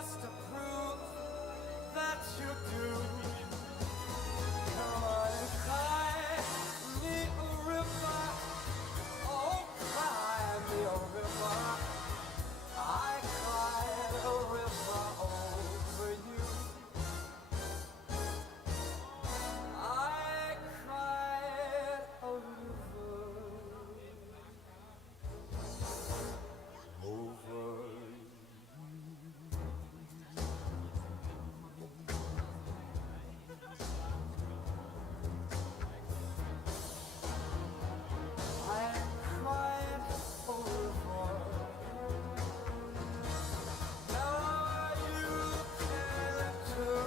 just to prove that you do. Come on and cry me a river. Oh, cry me a river. I cried a river over you. I cried a river over you. I cried a river. Now you can too.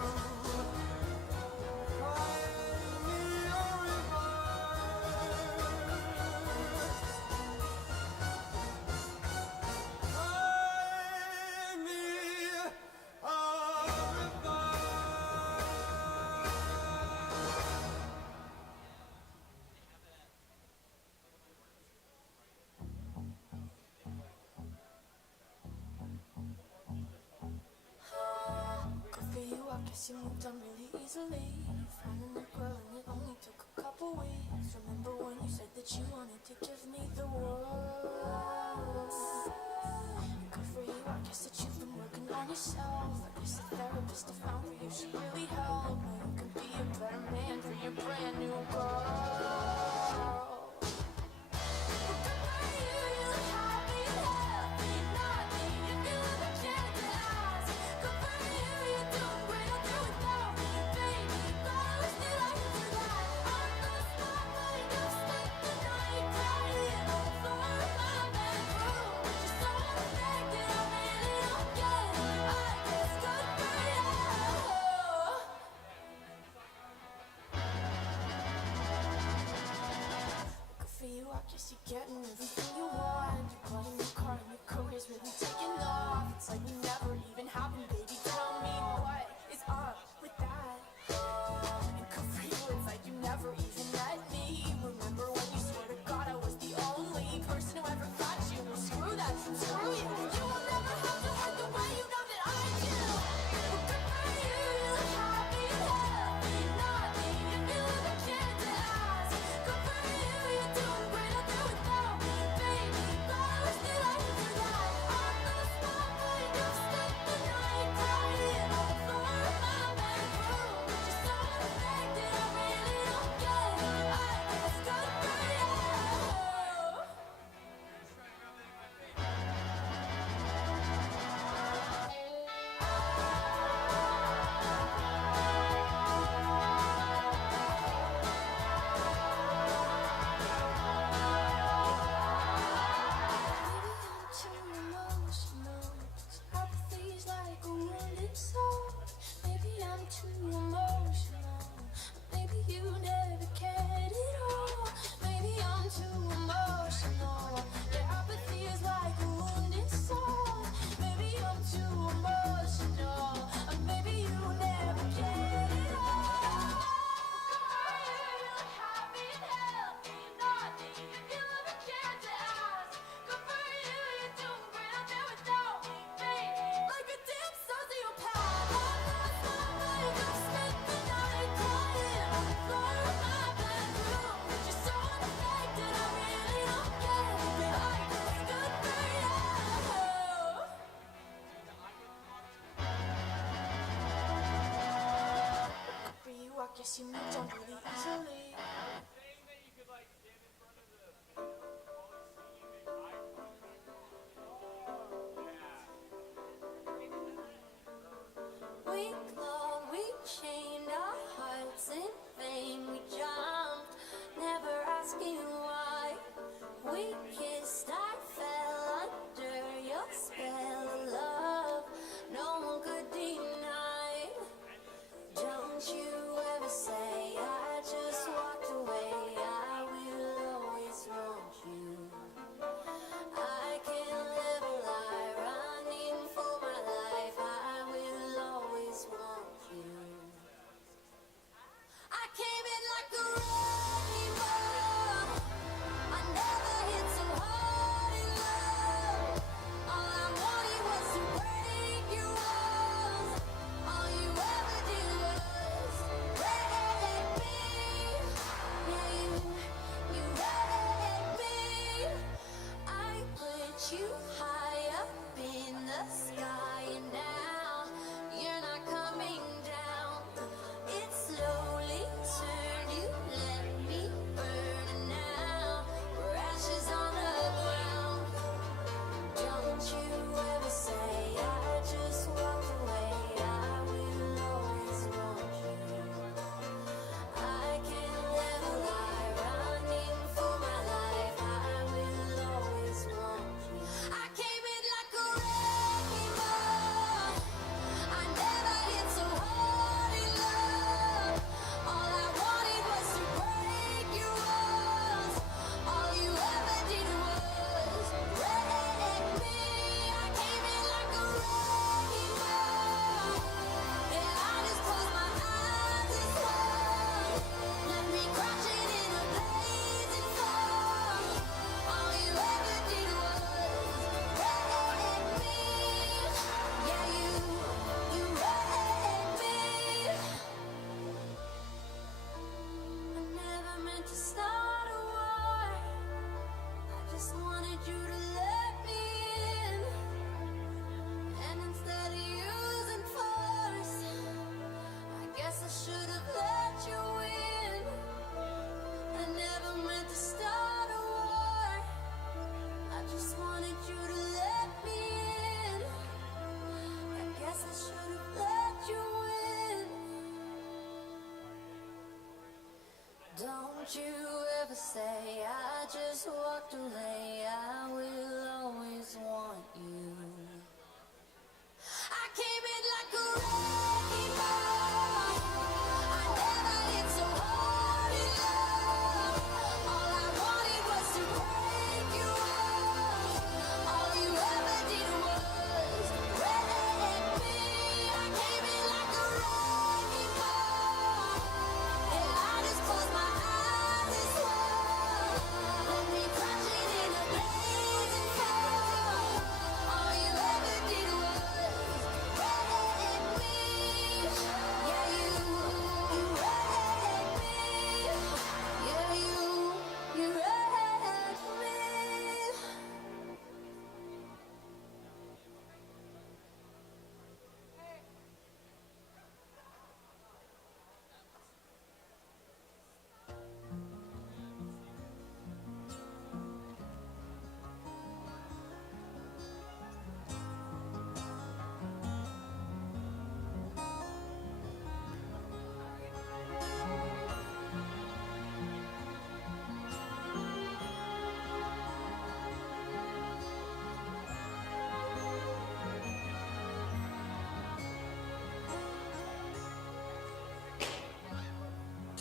Cry me a river. Cry me a river. Good for you, I guess you moved on really easily. Finding a girl and it only took a couple weeks. Remember when you said that you wanted to give me the world? Good for you, I guess that you've been working on yourself. I guess the therapist I found for you should really help. Now you can be a better man for your brand new girl. For you, I guess you're getting everything you want. You're buying your car and your career's really taking off. It's like we never even happened, baby. Tell me what is up with that? And good for you, it's like you never even met me. Remember when you swore to God I was the only person who ever got you? Well, screw that, screw you. You will never have to hurt the way you know that I do. Well, good for you, you look happy and healthy. Not me, if you ever cared to ask. Good for you, you're doing great out there without me, baby. Flowers, they like you for that. On the spotlight, you spent the night crying on the floor of my bedroom. You're so unaffected, I really don't get it. I guess good for you. Maybe I'm too emotional. Apathy's like a wounded soul. Maybe I'm too emotional. Maybe you never cared at all. Maybe I'm too emotional. Yeah, apathy is like a wounded soul. Maybe I'm too emotional. Maybe you never cared at all. You look happy and healthy. Not me, if you ever cared to ask. Good for you, you're doing great out there without me, baby. Like a damn sociopath. On the spotlight, you spent the night crying on the floor of my bedroom. You're so unaffected, I really don't get it. But I guess good for you. Good for you, I guess you moved on really easily. Week long, we chained our hearts in vain. We jumped, never asking why. We kissed, I fell under your spell of love. No one could deny. Don't you ever say I just want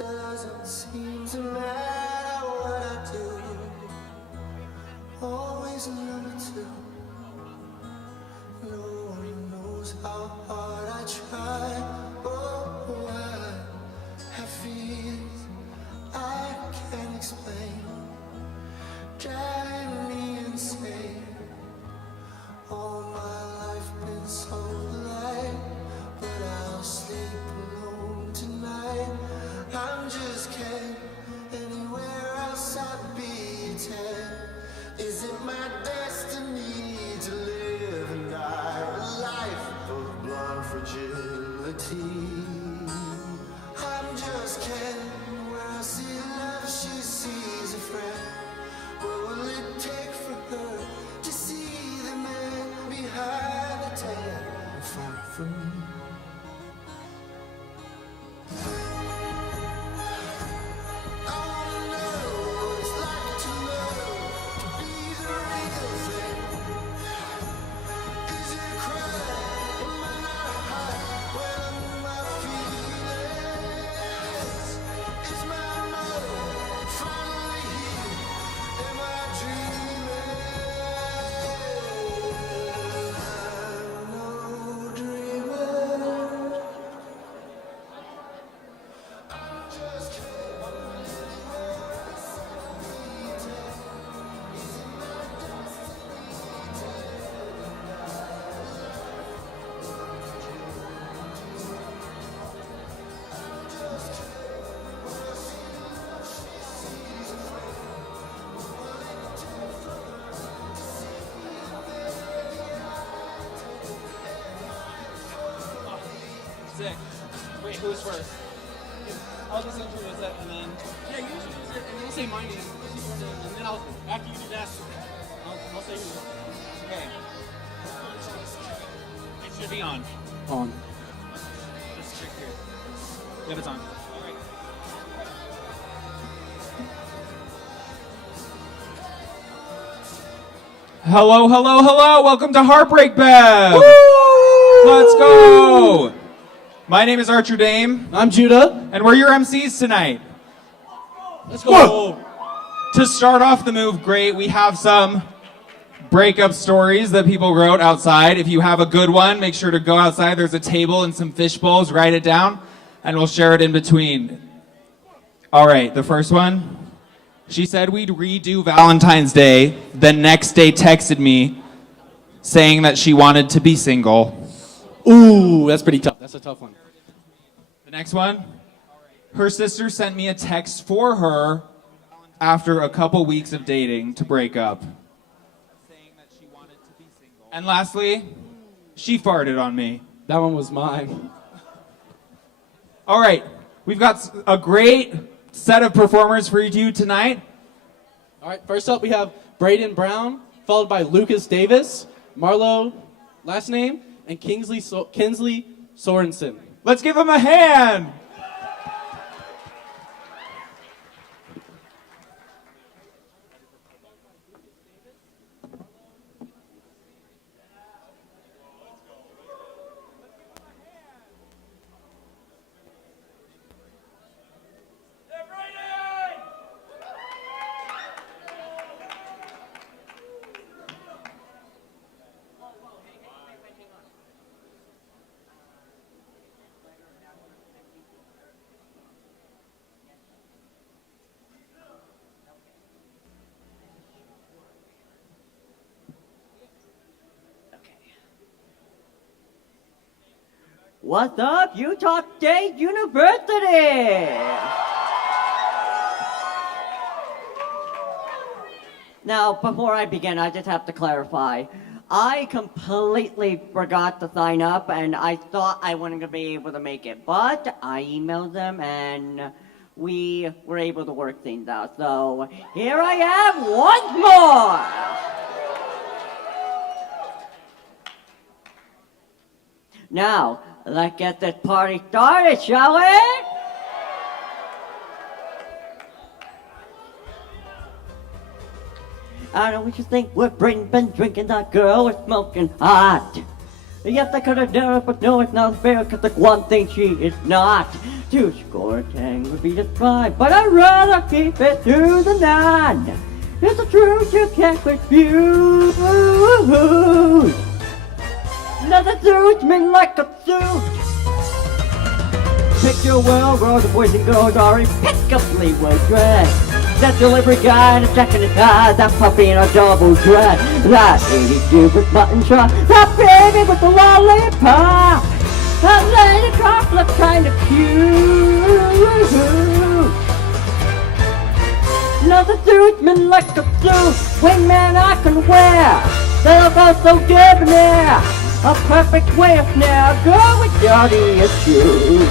Doesn't seem to matter what I do. Always number two. No one knows how hard I try. Oh, I have fears I can't explain. Drive me insane. All my life been so light, but I'll sleep alone tonight. I'm just kidding. Anywhere else I'd be 10. Is it my destiny to live and die a life of blonde fragility? I'm just kidding. Where I see love, she sees a friend. What will it take for her to see the man behind the tan and fight for me? Sick. Wait, who's first? I'll just introduce it and then. Yeah, you introduce it and then I'll say my name. And then after you do that, I'll say who. Okay. It should be on. On. Just check here. Yep, it's on. Alright. Hello, hello, hello. Welcome to Heartbreak Bev. Woo! Let's go. My name is Archer Dame. I'm Judah. And we're your MCs tonight. Let's go. To start off the move, great, we have some breakup stories that people wrote outside. If you have a good one, make sure to go outside. There's a table and some fish bowls. Write it down, and we'll share it in between. All right, the first one. She said we'd redo Valentine's Day, then next day texted me saying that she wanted to be single. Ooh, that's pretty tough. That's a tough one. The next one. Her sister sent me a text for her after a couple weeks of dating to break up, saying that she wanted to be single. And lastly, she farted on me. That one was mine. All right, we've got a great set of performers for you tonight. All right, first up we have Braden Brown, followed by Lucas Davis, Marlo, last name, and Kinsley Sorensen. Let's give them a hand. What's up, Utah State University? Now, before I begin, I just have to clarify. I completely forgot to sign up, and I thought I wasn't going to be able to make it. But I emailed them, and we were able to work things out. So here I am once more. Now, let's get this party started, shall we? I don't know what you think. We've been drinking, that girl is smoking hot. Yes, I could have done it, but no, it's not fair, cause the one thing she is not. To score a 10 would be just fine, but I'd rather keep it to the 9. It's the truth you can't refuse. Now the suits me like a suit. Picture a world where all the boys and girls are impeccably well dressed. That delivery guy in a jacket and tie, that puppy in a double dress, that 82 with button shot, that baby with the lollipop, that lady cop look kind of cute. Now the suits me like a suit, wingman I can wear. They look all so debonair, a perfect way of now go with dirtiest shoes.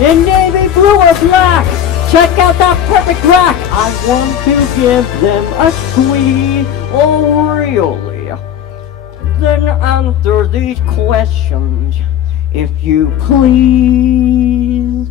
In navy blue or black, check out that perfect rack. I want to give them a squeeze. Oh really? Then answer these questions, if you please.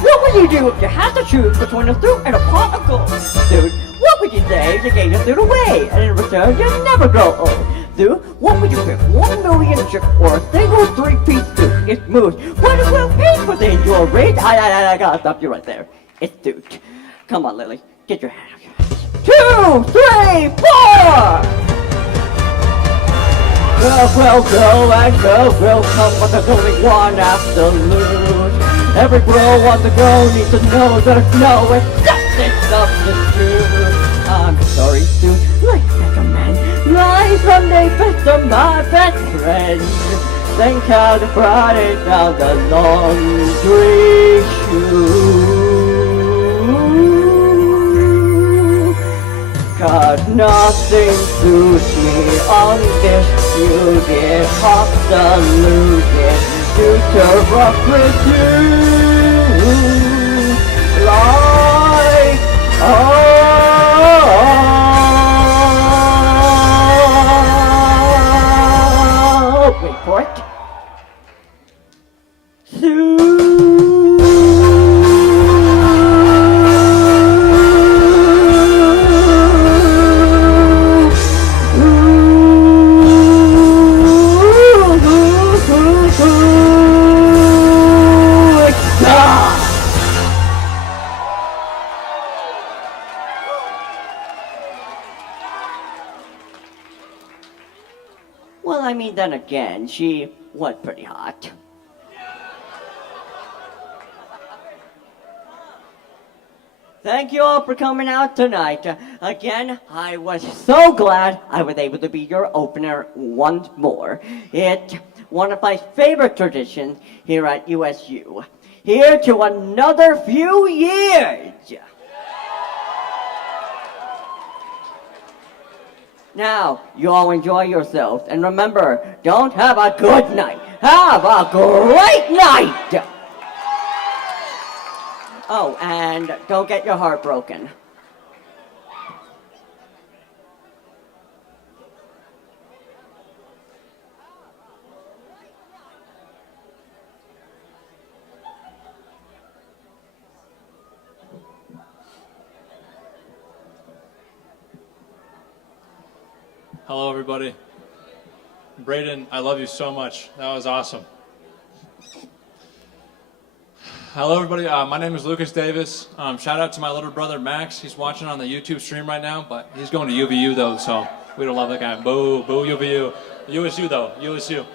What would you do if you had to choose between a suit and a pot of gold? Dude, what would you say if you gave your suit away and in return you'd never grow old? Dude, what would you pick? 1 million chick or a single 3-piece suit? It's moves. What is well paid within your range? I gotta stop you right there. It's suit. Come on, Lily. Get your hand out. 2, 3, 4! Girl, and girl, come with the only one absolute. Every bro on the go needs to know that it's no acceptance substitute. I'm sorry, dude, like a man. Life Sunday best of my best friend. Then count Friday down the laundry chute. Cause nothing suits me on this unit, absolute. Future rock with you, like wait for it. Well, I mean, then again, she was pretty hot. Thank you all for coming out tonight. Again, I was so glad I was able to be your opener once more. It's one of my favorite traditions here at USU. Here to another few years. Now, you all enjoy yourselves, and remember, don't have a good night, have a great night! Oh, and don't get your heart broken. Hello, everybody. Braden, I love you so much. That was awesome. Hello, everybody. My name is Lucas Davis. Shout out to my little brother, Max. He's watching on the YouTube stream right now, but he's going to UVU, though, so we don't love that guy. Boo, boo, UVU. USU, though, USU.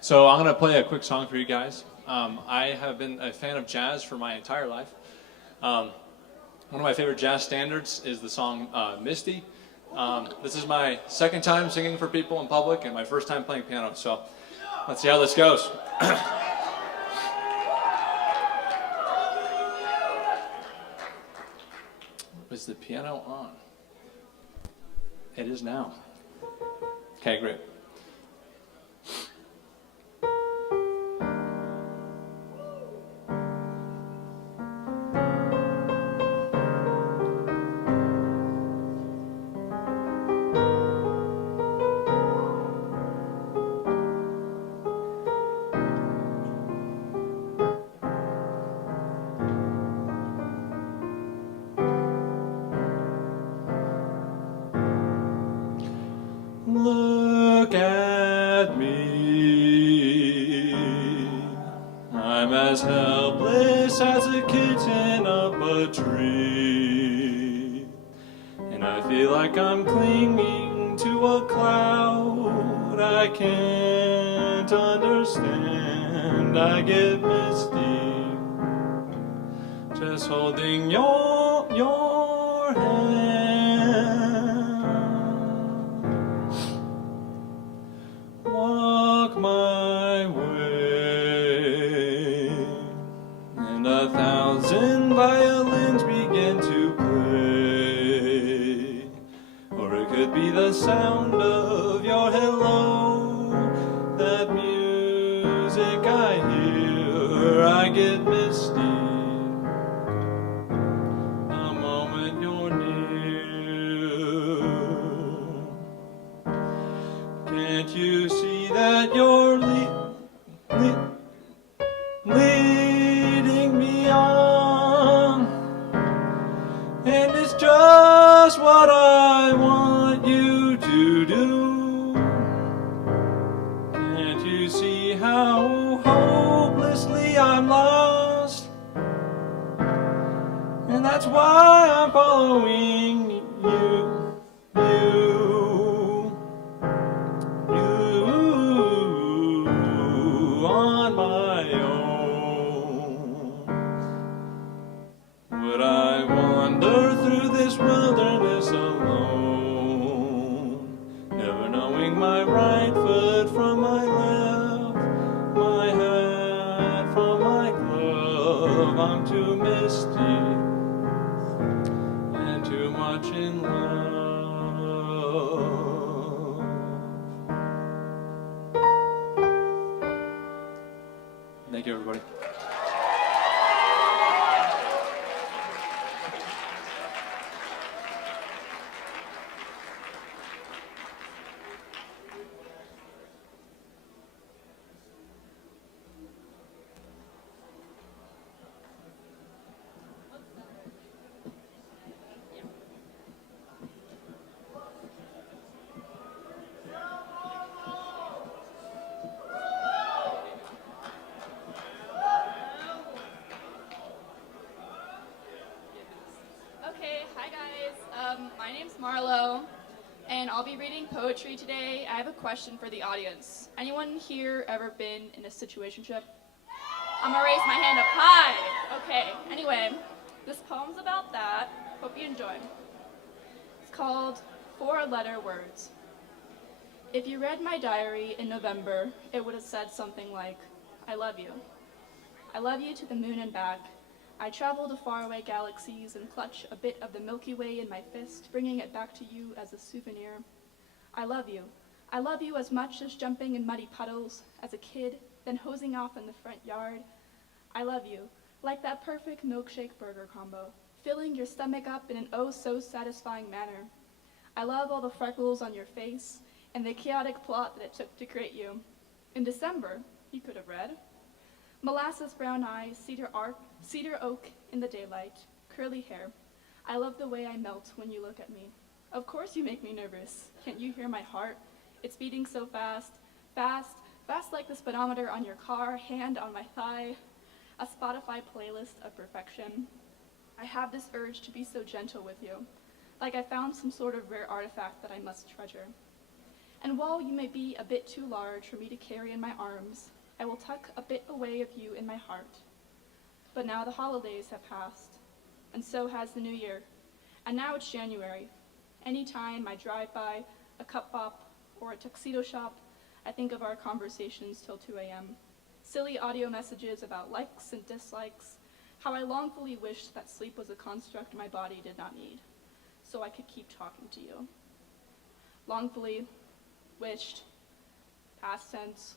So I'm going to play a quick song for you guys. I have been a fan of jazz for my entire life. One of my favorite jazz standards is the song Misty. This is my second time singing for people in public and my first time playing piano, so let's see how this goes. Is the piano on? It is now. Okay, great. feel like I'm clinging to a cloud I can't understand. I get misty just holding your hand. Walk my way, and 1,000 violins begin to play. Or it could be the sound of your hello, that music I hear. I get misty the moment you're near. Can't you see that you're leading me on? And it's just what I want you to do. Can't you see how hopelessly I'm lost? And that's why I'm following you on my own. Would I wander through this wilderness alone, never knowing my right foot from my left, my hat from my glove? I'm too misty and too much in love. Thank you, everybody. Okay, hi guys. My name's Marlo, and I'll be reading poetry today. I have a question for the audience. Anyone here ever been in a situationship? I'm gonna raise my hand up high. Okay, anyway, this poem's about that. Hope you enjoy. It's called 4-Letter Words. If you read my diary in November, it would have said something like, I love you. I love you to the moon and back. I travel to faraway galaxies and clutch a bit of the Milky Way in my fist, bringing it back to you as a souvenir. I love you. I love you as much as jumping in muddy puddles as a kid, then hosing off in the front yard. I love you, like that perfect milkshake burger combo, filling your stomach up in an oh-so-satisfying manner. I love all the freckles on your face and the chaotic plot that it took to create you. In December, you could have read, molasses brown eyes, cedar oak in the daylight, curly hair. I love the way I melt when you look at me. Of course you make me nervous. Can't you hear my heart? It's beating so fast, fast, fast like the speedometer on your car, hand on my thigh, a Spotify playlist of perfection. I have this urge to be so gentle with you, like I found some sort of rare artifact that I must treasure. And while you may be a bit too large for me to carry in my arms, I will tuck a bit away of you in my heart. But now the holidays have passed, and so has the new year. And now it's January. Anytime I drive by a cup bop or a tuxedo shop, I think of our conversations till 2 a.m. Silly audio messages about likes and dislikes, how I longfully wished that sleep was a construct my body did not need, so I could keep talking to you. Longfully wished, past tense,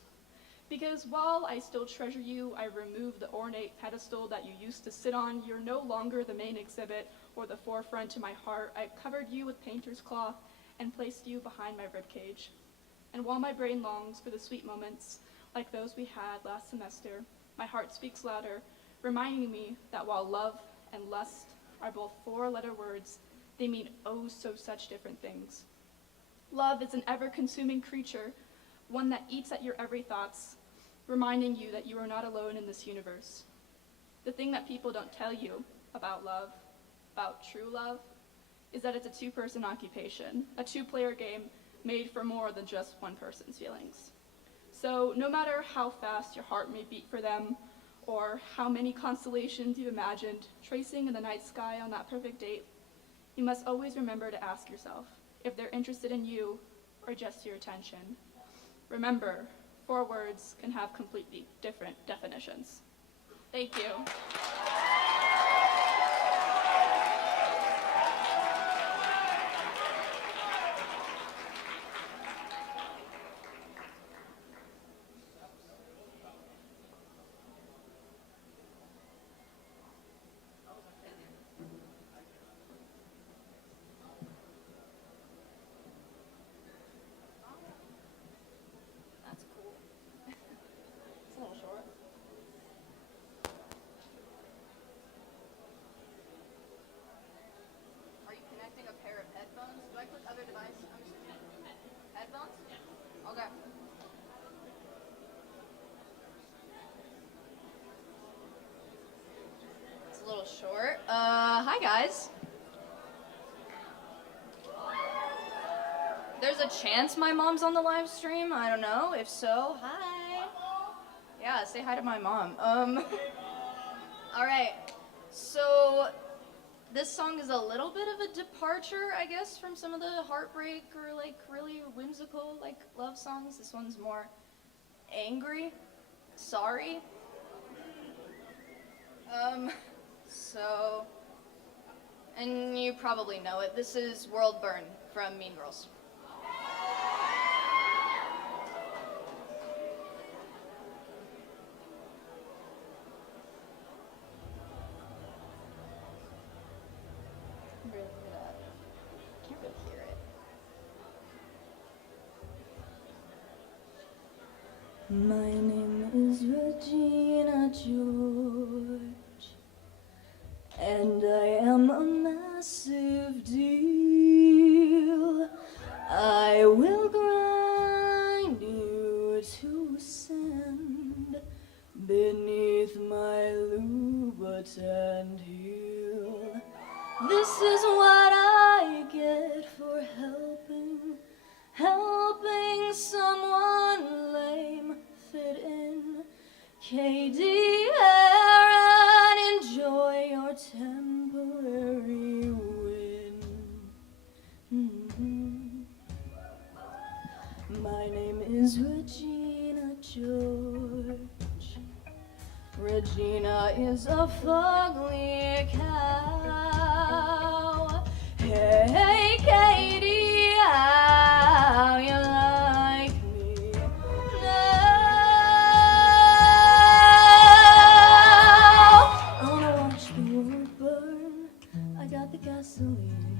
because while I still treasure you, I remove the ornate pedestal that you used to sit on. You're no longer the main exhibit or the forefront to my heart. I've covered you with painter's cloth and placed you behind my ribcage. And while my brain longs for the sweet moments like those we had last semester, my heart speaks louder, reminding me that while love and lust are both 4-letter words, they mean oh so such different things. Love is an ever-consuming creature, one that eats at your every thoughts, reminding you that you are not alone in this universe. The thing that people don't tell you about love, about true love, is that it's a two-person occupation, a two-player game made for more than just one person's feelings. So no matter how fast your heart may beat for them, or how many constellations you've imagined tracing in the night sky on that perfect date, you must always remember to ask yourself if they're interested in you or just your attention. Remember, 4 words can have completely different definitions. Thank you. That's cool. It's a little short. Are you connecting a pair of headphones? Do I click other device? Headphones? Okay. It's a little short. Hi guys. There's a chance my mom's on the live stream. I don't know. If so, hi. Yeah, say hi to my mom. All right. So this song is a little bit of a departure, I guess, from some of the heartbreak or like really whimsical like love songs. This one's more angry, sorry. So, and you probably know it. This is World Burn from Mean Girls. Really can't really hear it. My name is Regina George, and I am a massive deal. I will grind you to sand beneath my Louboutin heel. This is what I get for helping someone lame fit in. KD and enjoy your temporary win. My name is Regina George. Regina is a fugly cow. Hey, Katie, how you like me now? I wanna watch the world burn. I got the gasoline.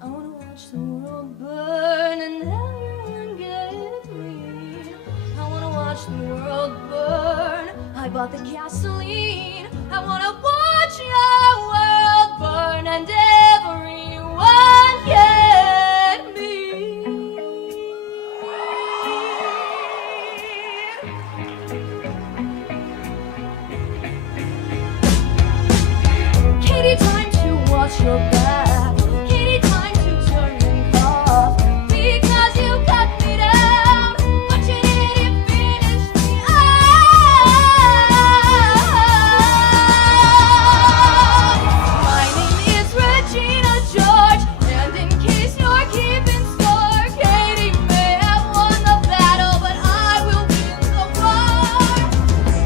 I wanna watch the world burn and everyone get green. I wanna watch the world burn. I bought the gasoline. I wanna watch your world burn and everyone get me. Katie, time to watch your back. Katie, time to turn and cough. Because you cut me down, but you didn't finish me off. My name is Regina George, and in case you're keeping score, Katie may have won the battle, but I will win the war.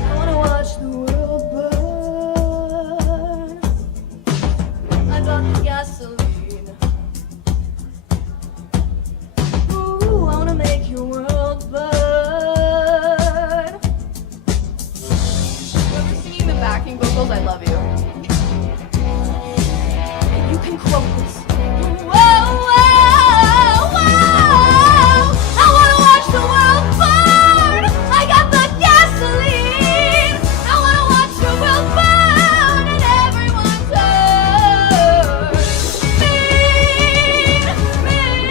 I wanna watch the world burn. I bought the gasoline. Ooh, I wanna make your world burn. Whoever's singing the backing vocals, I love you. And you can quote this. Whoa, whoa, whoa. I wanna watch the world burn. I got the gasoline. I wanna watch the world burn and everyone turn mean, mean.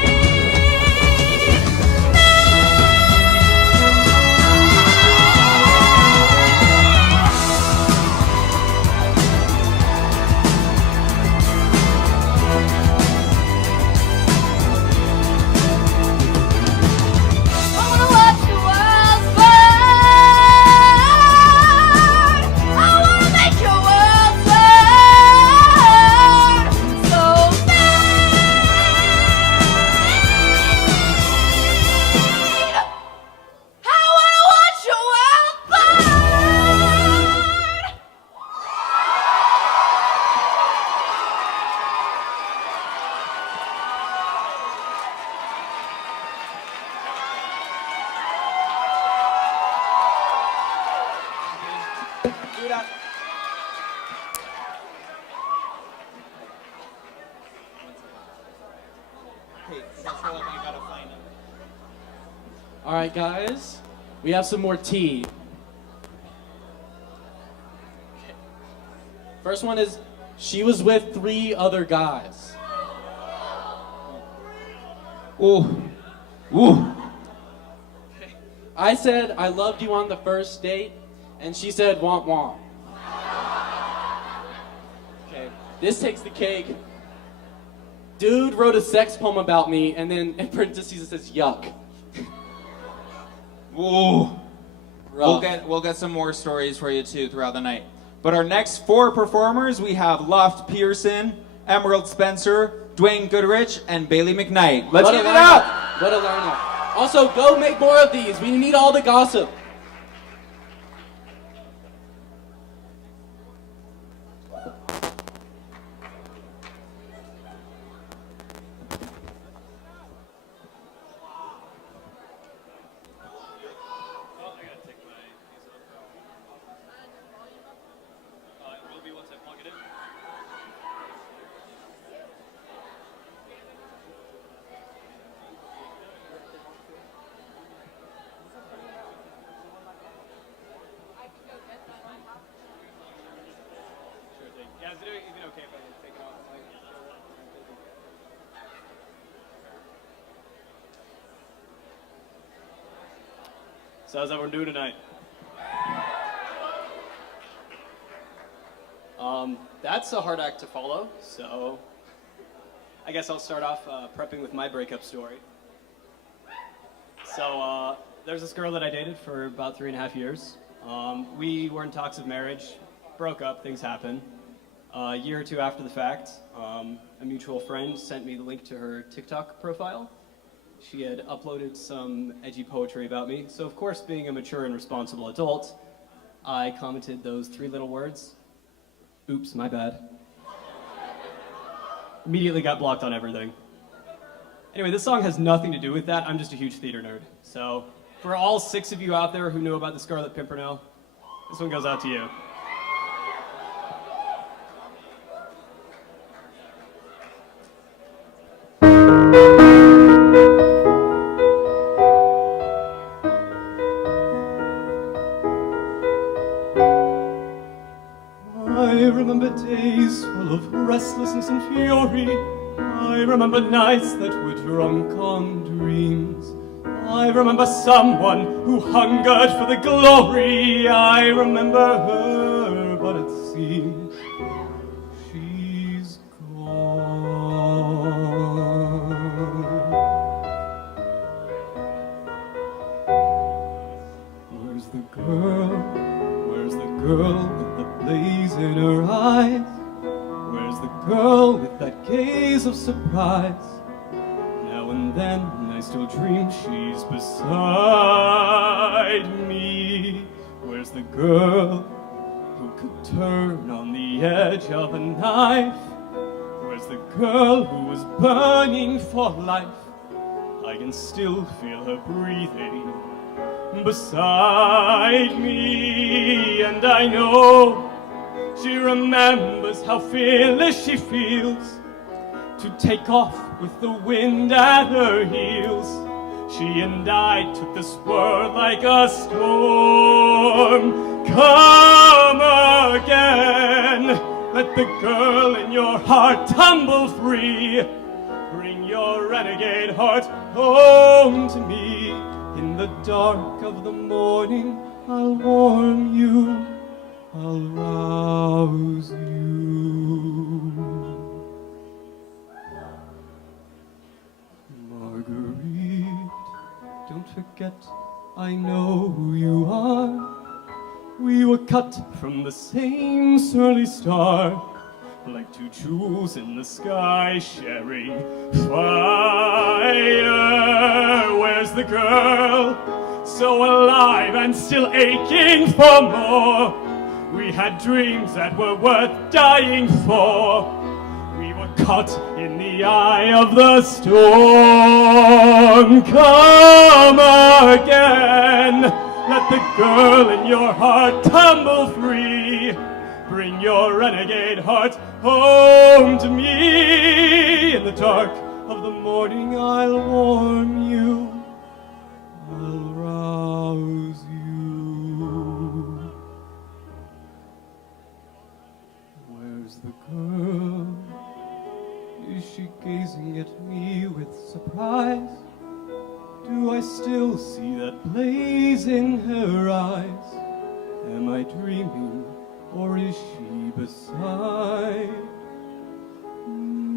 Do that. Hey, control, you gotta find him. All right, guys, we have some more tea. First one is, she was with 3 other guys. Ooh. Ooh. I said I loved you on the first date, and she said womp womp. Okay, this takes the cake. Dude wrote a sex poem about me, and then in parentheses it says yuck. Ooh. Rough. We'll get some more stories for you too throughout the night. But our next 4 performers, we have Loft Pearson, Emerald Spencer, Dwayne Goodrich, and Bailey McKnight. Let's What a give it lineup. up! What a lineup. Also, go make more of these. We need all the gossip. So how's everyone doing tonight? That's a hard act to follow, so I guess I'll start off prepping with my breakup story. So there's this girl that I dated for about 3.5 years. We were in talks of marriage, broke up, things happen. A year or 2 after the fact, a mutual friend sent me the link to her TikTok profile. She had uploaded some edgy poetry about me, so of course, being a mature and responsible adult, I commented those 3 little words. Oops, my bad. Immediately got blocked on everything. Anyway, this song has nothing to do with that. I'm just a huge theater nerd. So, for all 6 of you out there who know about the Scarlet Pimpernel, this one goes out to you. I remember days full of restlessness and fury. I remember nights that were drunk on dreams. I remember someone who hungered for the glory. I remember her, but it seems she's gone. Where's the girl? Where's the girl with the blaze in her eyes? Where's the girl with that gaze of surprise? Now and then I still dream she's beside me. Where's the girl who could turn on the edge of a knife? Where's the girl who was burning for life? I can still feel her breathing beside me, and I know she remembers how fearless she feels to take off with the wind at her heels. She and I took this world like a storm. Come again, let the girl in your heart tumble free. Bring your renegade heart home to me. In the dark of the morning, I'll warm you, I'll rouse you. Marguerite, don't forget, I know who you are. We were cut from the same surly star, like 2 jewels in the sky, sharing fire. Where's the girl, so alive and still aching for more? We had dreams that were worth dying for. We were caught in the eye of the storm. Come again, let let the girl in your heart tumble free. Bring your renegade heart home to me. In the dark of the morning I'll warm you, I'll rouse you. Where's the girl? Is she gazing at me with surprise? Do I still see that blaze in her eyes? Am I dreaming, or is she beside me?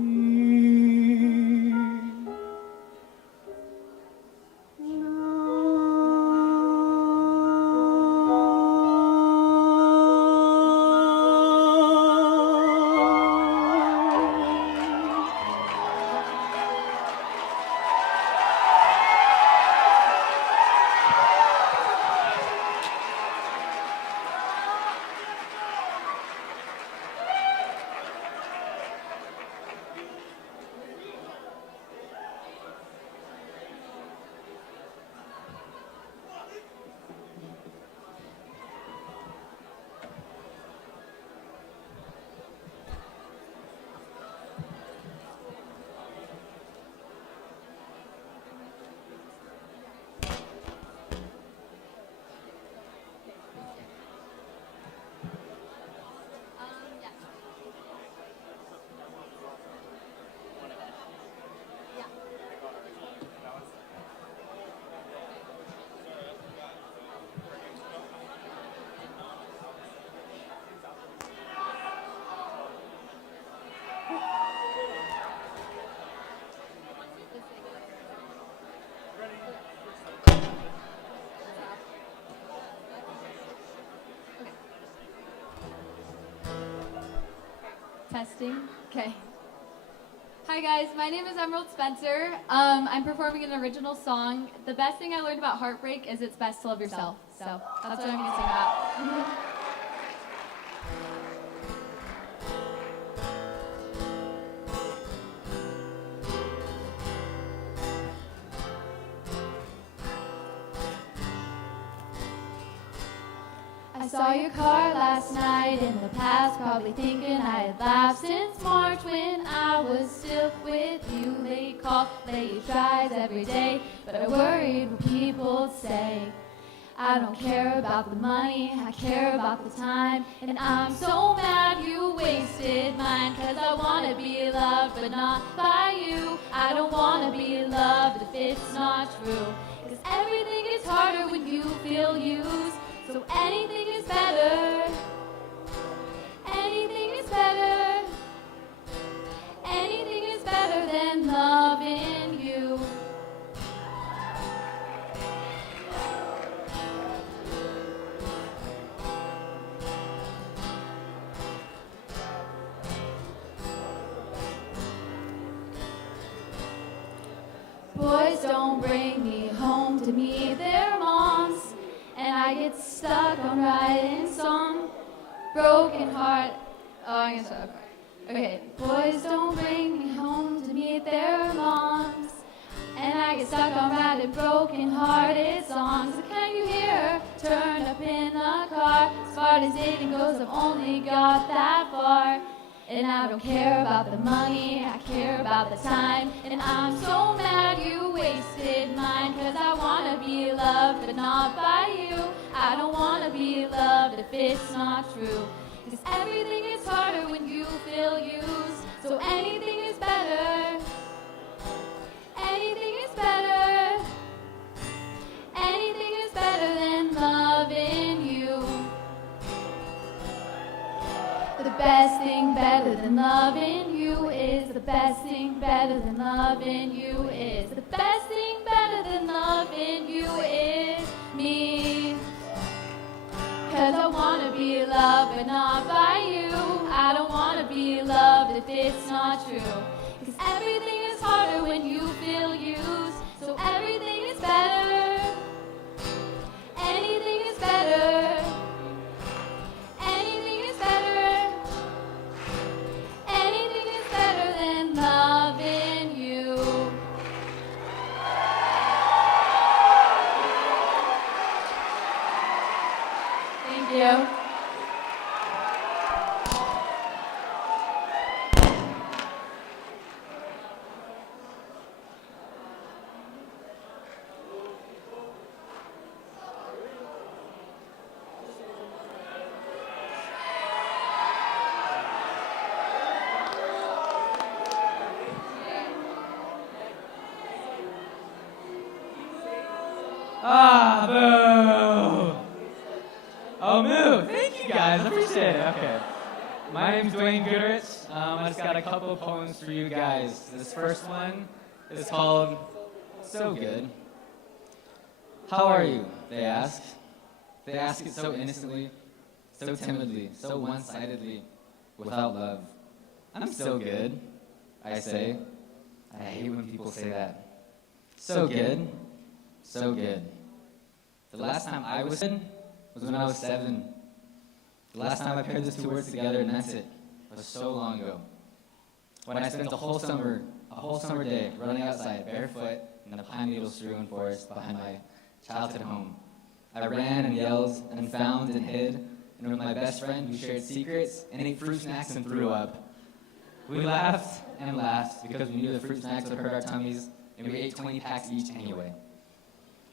Testing. Okay. Hi guys, my name is Emerald Spencer. I'm performing an original song. The best thing I learned about heartbreak is it's best to love yourself. So that's what I'm going to sing about. I saw your car last night in the past, probably thinking I had laughed since March when I was still with you. They call, late tries every day, but I worried what people would say. I don't care about the money, I care about the time, and I'm so mad you wasted mine, 'cause I wanna be loved but not by you. I don't wanna be loved if it's not true, 'cause everything is harder when you feel used. So anything is better, anything is better, anything is better than loving you. Boys don't bring me home to meet their moms, and I get stuck on writing song. Broken heart. Oh, I'm gonna stop. Okay. Boys don't bring me home to meet their moms, and I get stuck on writing broken-hearted songs. So can you hear? Turn up in the car. As far as dating goes, I've only got that far. And I don't care about the money, I care about the time. And I'm so mad you wasted mine, 'cause I wanna be loved but not by you. I don't wanna be loved if it's not true, 'cause everything is harder when you feel used. So anything is better, anything is better, anything is better than loving you. The best thing better than loving you is, the best thing better than loving you is, the best thing better than loving you is me. 'Cause I wanna be loved but not by you. I don't wanna be loved if it's not true, 'cause everything is harder when you feel used. So everything is better, anything is better, anything is better, anything is better than loving you. shit, okay. My name's Dwayne Goodrich. I just got a couple of poems for you guys. This first one is called So Good. How are you, they ask. They ask it so innocently, so timidly, so one-sidedly, without love. I'm so good, I say. I hate when people say that. So good, so good. The last time I was good was when I was 7. The last time I paired those two words together and meant it was so long ago. When I spent a whole summer day running outside barefoot in the pine needle strewn forest behind my childhood home. I ran and yelled and found and hid, and with my best friend we shared secrets and ate fruit snacks and threw up. We laughed and laughed because we knew the fruit snacks would hurt our tummies, and we ate 20 packs each anyway.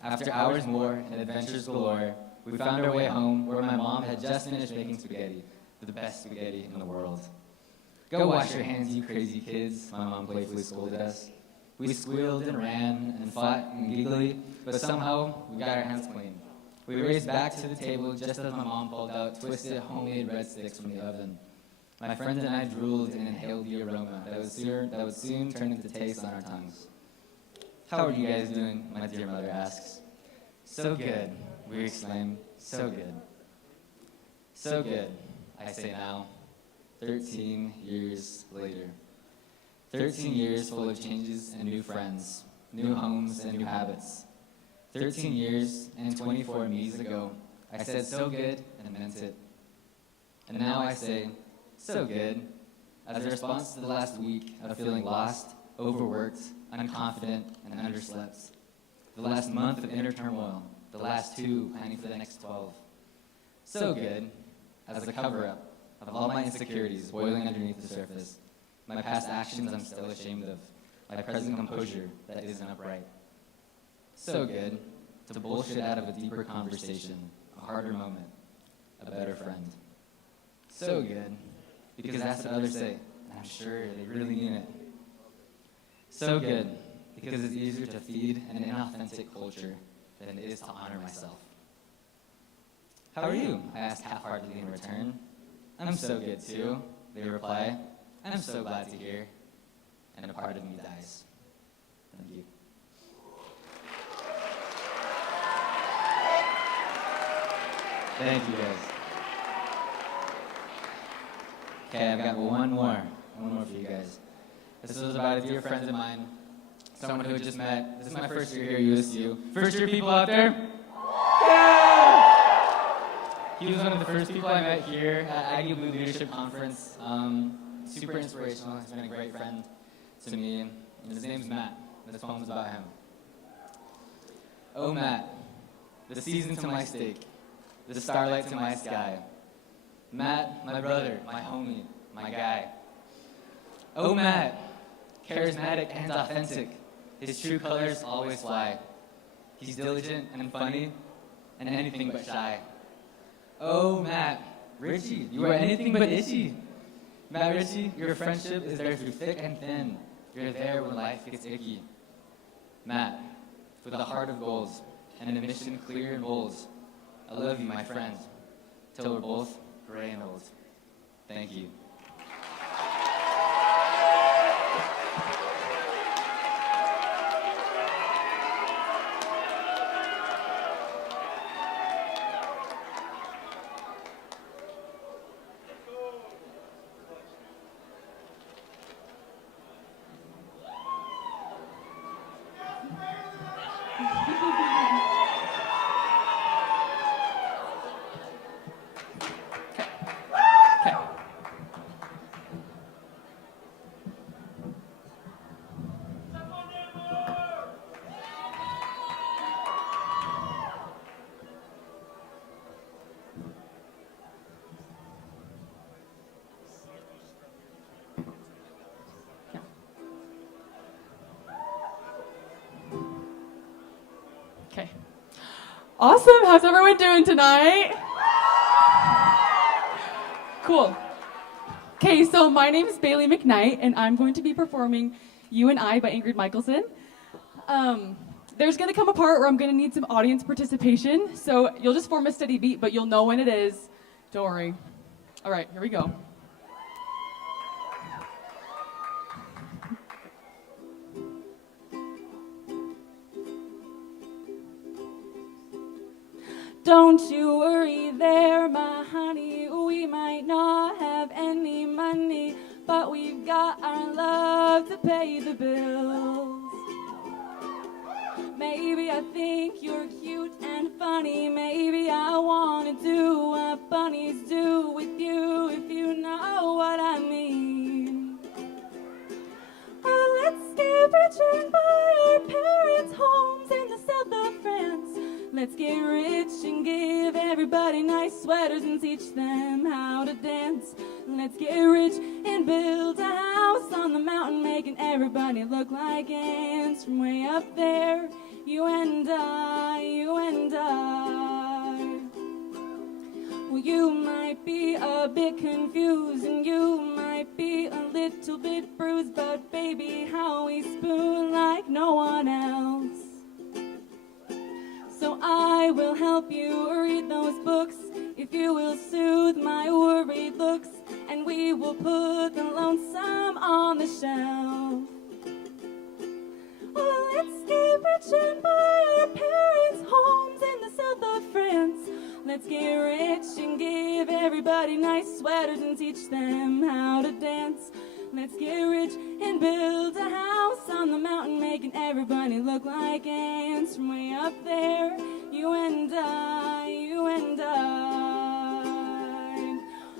After hours more and adventures galore, we found our way home where my mom had just finished making spaghetti, the best spaghetti in the world. Go wash your hands, you crazy kids, my mom playfully scolded us. We squealed and ran and fought and giggly, but somehow we got our hands clean. We raced back to the table just as my mom pulled out twisted homemade breadsticks from the oven. My friends and I drooled and inhaled the aroma that would soon turn into taste on our tongues. How are you guys doing? My dear mother asks. So good, we exclaim. So good. So good, I say now. 13 years later. 13 years full of changes and new friends, new homes and new habits. 13 years and 24 me's ago, I said so good and meant it. And now I say, so good, as a response to the last week of feeling lost, overworked, unconfident, and underslept. The last month of inner turmoil, the last 2 planning for the next 12. So good, as a cover-up of all my insecurities boiling underneath the surface, my past actions I'm still ashamed of, my present composure that isn't upright. So good, to bullshit out of a deeper conversation, a harder moment, a better friend. So good, because that's what others say, and I'm sure they really mean it. So good, because it's easier to feed an inauthentic culture than it is to honor myself. How are you? I ask half-heartedly in return. I'm so good too, they reply. I'm so glad to hear. And a part of me dies. Thank you. Thank you guys. Okay, I've got one more for you guys. This is about a dear friend of mine, someone who just met. This is my first year here at USU. First year people out there? Yeah! He was one of the first people I met here at Aggie Blue Leadership Conference. Super inspirational. He's been a great friend to me. And his name's Matt. This poem's about him. Oh, Matt, the season to my steak, the starlight to my sky. Matt, my brother, my homie, my guy. Oh, Matt, charismatic and authentic. His true colors always fly. He's diligent and funny and anything but shy. Oh, Matt, Richie, you are anything but itchy. Matt Ritchie, your friendship is there through thick and thin. You're there when life gets icky. Matt, with a heart of gold and a mission clear and bold. I love you, my friend, till we're both gray and old. Thank you. Okay. Awesome. How's everyone doing tonight? Cool. Okay, so my name is Bailey McKnight, and I'm going to be performing You and I by Ingrid Michaelson. There's going to come a part where I'm going to need some audience participation, so you'll just form a steady beat, but you'll know when it is. Don't worry. All right, here we go. Don't you worry there, my honey. We might not have any money, but we've got our love to pay the bills. Maybe I think you're cute and funny. Maybe I want to do what bunnies do with you, if you know what I mean. Oh, let's get rich and buy our parents' homes in the south of France. Let's get rich and give everybody nice sweaters and teach them how to dance. Let's get rich and build a house on the mountain, making everybody look like ants from way up there. You and I, you and I. Well, you might be a bit confused and you might be a little bit bruised, but baby, how we spoon like no one else. So I will help you read those books if you will soothe my worried looks, and we will put the lonesome on the shelf. Oh, let's get rich and buy our parents' homes in the south of France. Let's get rich and give everybody nice sweaters and teach them how to dance. Let's get rich and build a house on the mountain, making everybody look like ants from way up there. You and I, you and I.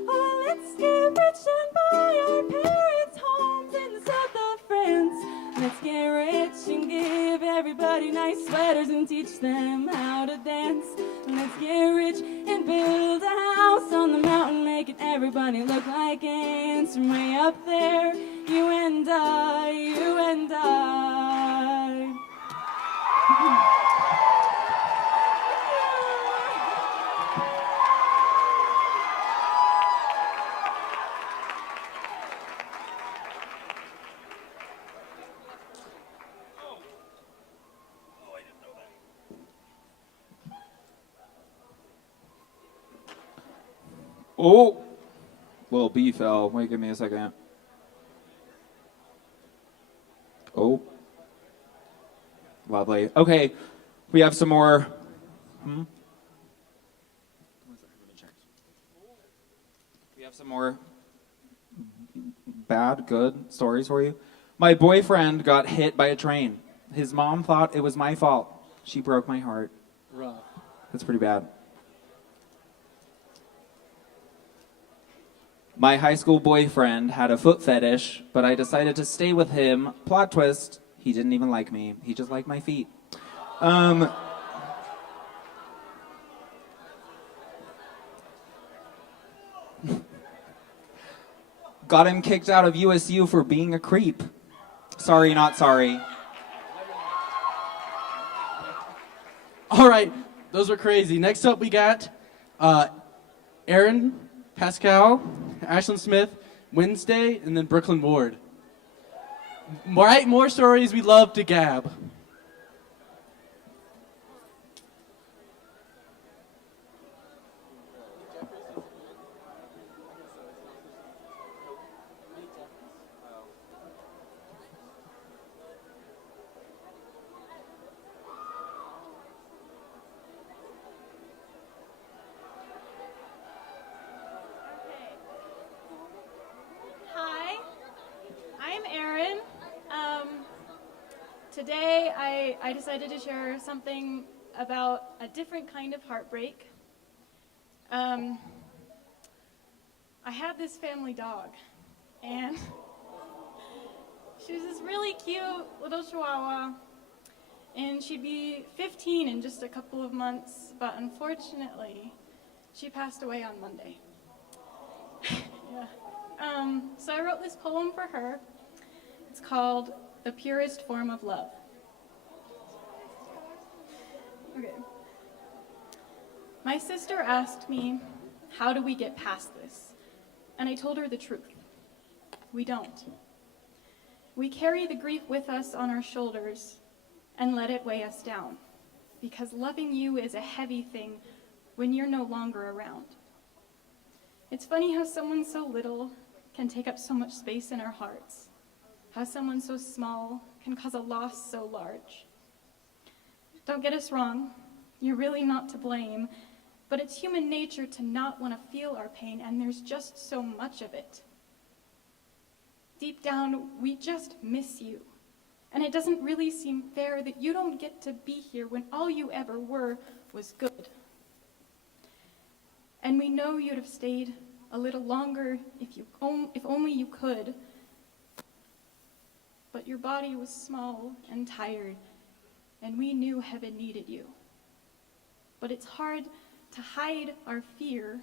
Oh, let's get rich and buy our parents' homes in the south of France. Let's get rich and give everybody nice sweaters and teach them how to dance. Let's get rich and build a house on the mountain, making everybody look like ants from way up there. You and I, you and I. Oh, little B fell. Wait, give me a second. Oh, lovely. Okay, we have some more. We have some more bad, good stories for you. My boyfriend got hit by a train. His mom thought it was my fault. She broke my heart. Rough. That's pretty bad. My high school boyfriend had a foot fetish, but I decided to stay with him. Plot twist, he didn't even like me. He just liked my feet. Got him kicked out of USU for being a creep. Sorry, not sorry. All right, those were crazy. Next up, we got Aaron, Pascal, Ashlyn Smith, Wednesday, and then Brooklyn Ward. Right, more stories. We love to gab. Hi, I'm Erin. Today I decided to share something about a different kind of heartbreak. I had this family dog, and she was this really cute little chihuahua, and she'd be 15 in just a couple of months, but unfortunately, she passed away on Monday. Yeah. So I wrote this poem for her. It's called The Purest Form of Love. Okay. My sister asked me, how do we get past this? And I told her the truth. We don't. We carry the grief with us on our shoulders and let it weigh us down, because loving you is a heavy thing when you're no longer around. It's funny how someone so little can take up so much space in our hearts, how someone so small can cause a loss so large. Don't get us wrong, you're really not to blame, but it's human nature to not want to feel our pain, and there's just so much of it. Deep down, we just miss you, and it doesn't really seem fair that you don't get to be here when all you ever were was good. And we know you'd have stayed a little longer if only you could, but your body was small and tired, and we knew heaven needed you. But it's hard to hide our fear,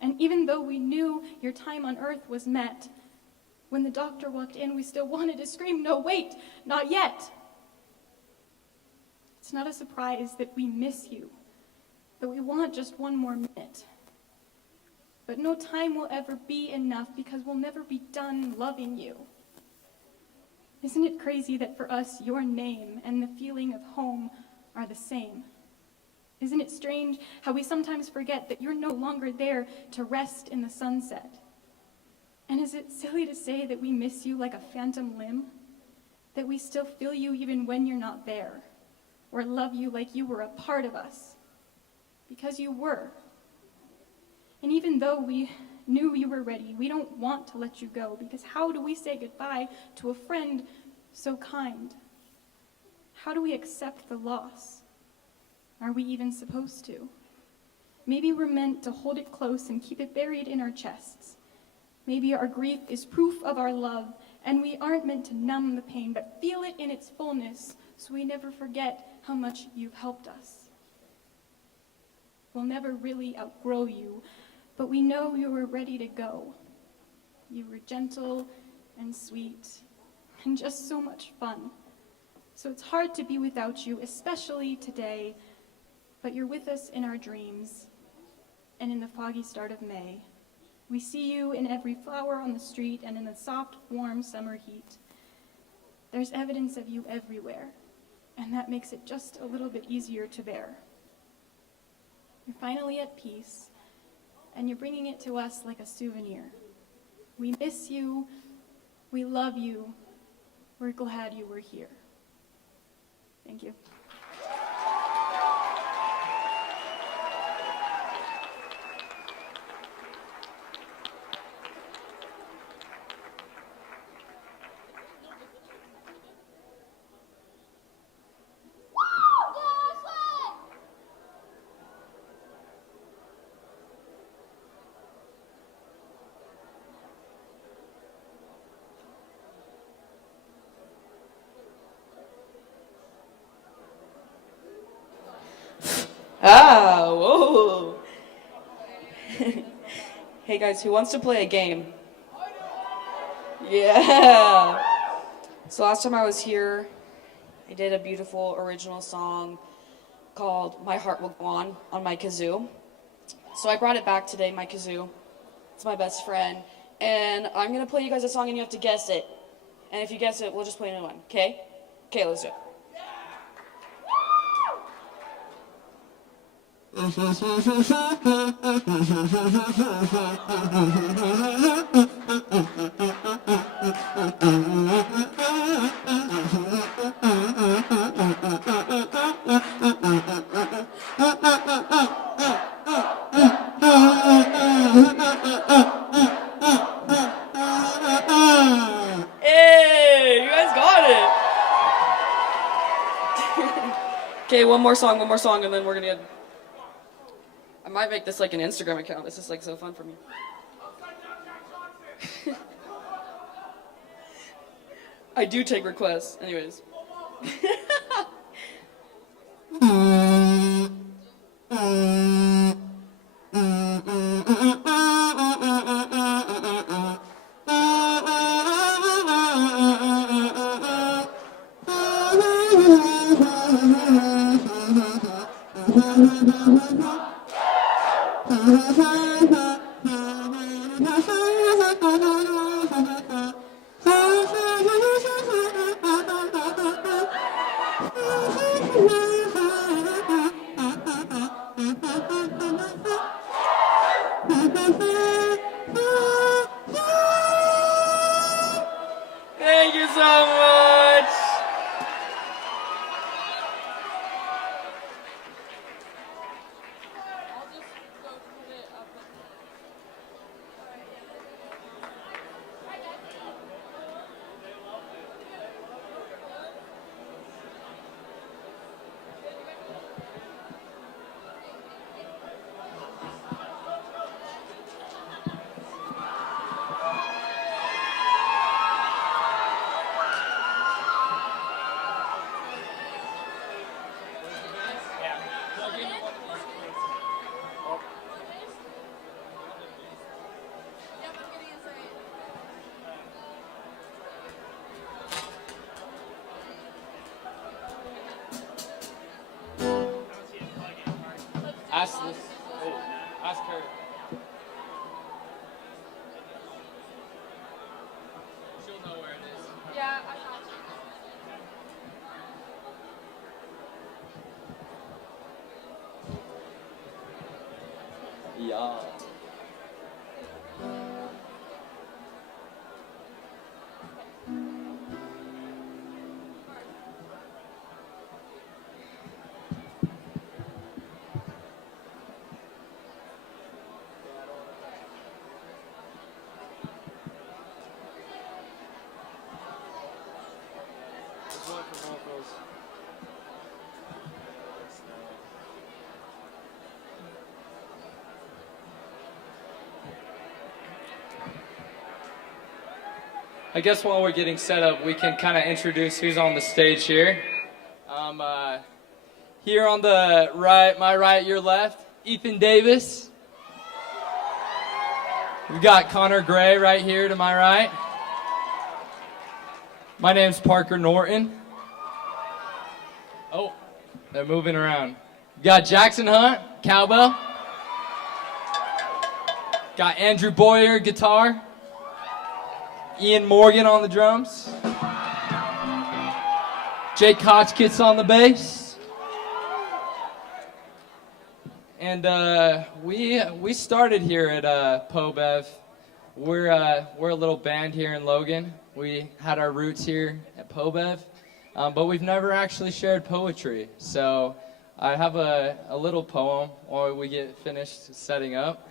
and even though we knew your time on earth was met, when the doctor walked in, we still wanted to scream, "No, wait, not yet!" It's not a surprise that we miss you, that we want just one more minute. But no time will ever be enough because we'll never be done loving you. Isn't it crazy that for us, your name and the feeling of home are the same? Isn't it strange how we sometimes forget that you're no longer there to rest in the sunset? And is it silly to say that we miss you like a phantom limb? That we still feel you even when you're not there? Or love you like you were a part of us? Because you were. And even though we knew you were ready, we don't want to let you go, because how do we say goodbye to a friend so kind? How do we accept the loss? Are we even supposed to? Maybe we're meant to hold it close and keep it buried in our chests. Maybe our grief is proof of our love, and we aren't meant to numb the pain, but feel it in its fullness so we never forget how much you've helped us. We'll never really outgrow you, but we know you were ready to go. You were gentle and sweet and just so much fun. So it's hard to be without you, especially today, but you're with us in our dreams and in the foggy start of May. We see you in every flower on the street and in the soft, warm summer heat. There's evidence of you everywhere, and that makes it just a little bit easier to bear. You're finally at peace, and you're bringing it to us like a souvenir. We miss you, we love you, we're glad you were here. Thank you. Ah, whoa. Hey guys, who wants to play a game? Yeah. So last time I was here, I did a beautiful original song called My Heart Will Go On my kazoo. So I brought it back today, my kazoo. It's my best friend. And I'm going to play you guys a song and you have to guess it. And if you guess it, we'll just play a new one, okay? Okay, let's do it. Hey, you guys got it. Okay, one more song, and then we're gonna get... I might make this like an Instagram account. This is like so fun for me. I do take requests. Anyways. She'll know where it is. Yeah, I got you. Yeah. I guess while we're getting set up, we can kind of introduce who's on the stage here. Here on the right, my right, your left, Ethan Davis. We've got Connor Gray right here to my right. My name's Parker Norton. Oh, they're moving around. We got Jackson Hunt, cowbell. Got Andrew Boyer, guitar. Ian Morgan on the drums. Jake Hotchkiss on the bass. And we started here at Pobev. We're a little band here in Logan. We had our roots here at Pobev, but we've never actually shared poetry. So I have a little poem while we get finished setting up.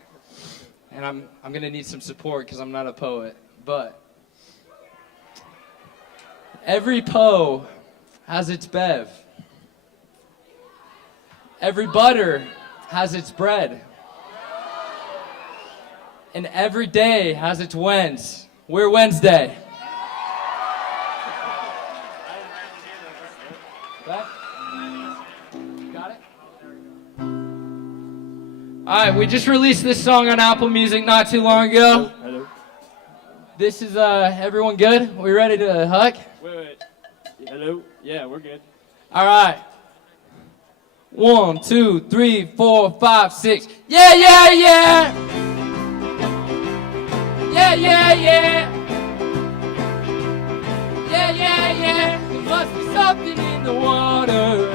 And I'm gonna need some support because I'm not a poet, but every Poe has its Bev. Every butter has its bread. And every day has its Wednes. We're Wednesday. That? Got it? Alright, we just released this song on Apple Music not too long ago. Hello. This is, everyone good? We ready to hug? Wait. Hello. Yeah, we're good. Alright. 1, 2, 3, 4, 5, 6. Yeah, yeah, yeah! Yeah, yeah, yeah! Yeah, yeah, yeah! There must be something in the water.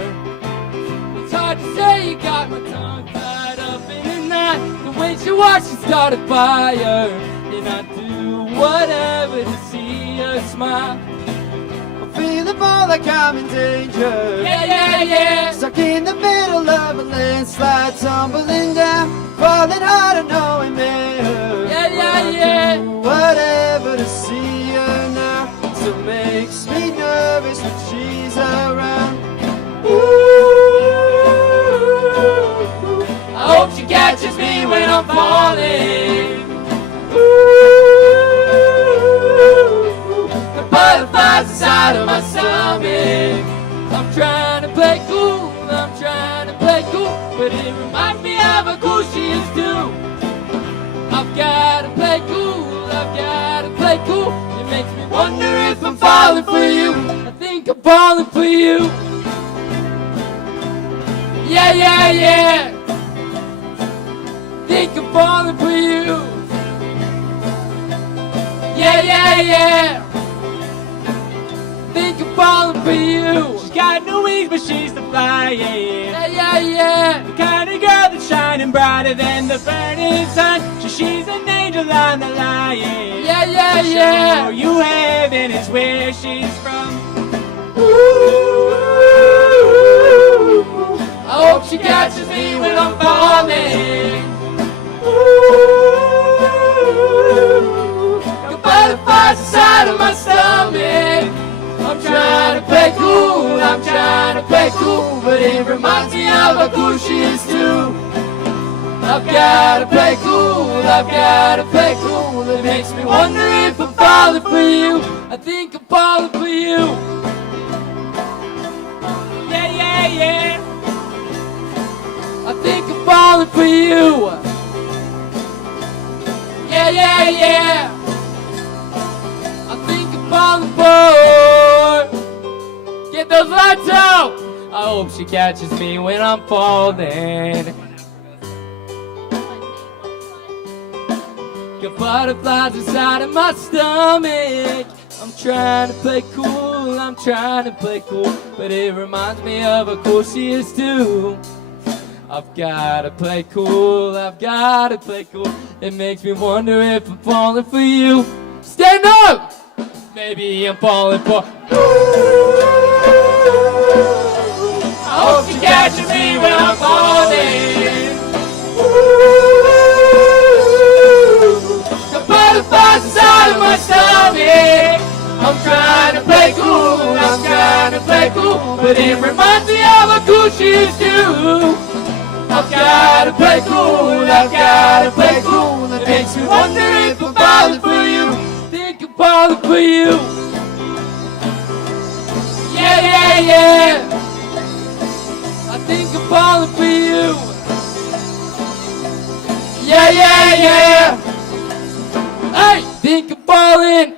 It's hard to say, you got my tongue tied up in a knot. The way she watched it start a fire. And I do whatever to see her smile. Feeling more like I'm in danger. Yeah, yeah, yeah. Stuck in the middle of a landslide, tumbling down, falling hard, knowing me. Yeah, yeah, yeah. Do whatever to see her now. Still makes me nervous when she's around. Ooh, I hope she catches me when I'm falling. The butterflies inside of my stomach. I'm trying to play cool, I'm trying to play cool, but it reminds me of how cool she is too. I've gotta play cool, I've gotta play cool. It makes me wonder if I'm falling for you. I think I'm falling for you. Yeah, yeah, yeah. Think I'm falling for you. Yeah, yeah, yeah. Think I'm falling for you. She's got no wings, but she's the flying. Yeah, yeah, yeah. The kind of girl that's shining brighter than the burning sun. She's an angel on the lion. Yeah, yeah, To yeah. show you heaven is where she's from. Ooh, I hope she catches me when I'm falling. Ooh, the butterflies inside of my stomach. I'm trying to play cool, I'm trying to play cool, but it reminds me of how cool she is too. I've gotta play cool, I've gotta play cool. It makes me wonder if I'm falling for you. I think I'm falling for you. Yeah, yeah, yeah. I think I'm falling for you. Yeah, yeah, yeah. I think I'm falling for. Get those lights out. I hope she catches me when I'm falling. Got butterflies inside of my stomach. I'm trying to play cool, I'm trying to play cool, but it reminds me of how cool she is too. I've gotta play cool, I've gotta play cool. It makes me wonder if I'm falling for you. Stand up! Maybe I'm falling for I hope you catch me when I'm falling. The butterflies inside of my stomach. I'm trying to play cool, I'm trying to play cool, but it reminds me of how cool she is too. I've gotta play cool, I've gotta play cool. It makes me wonder if I'm falling for you. Think I'm falling for you. Yeah, yeah, yeah. I think I'm falling for you. Yeah, yeah, yeah. I think I'm falling.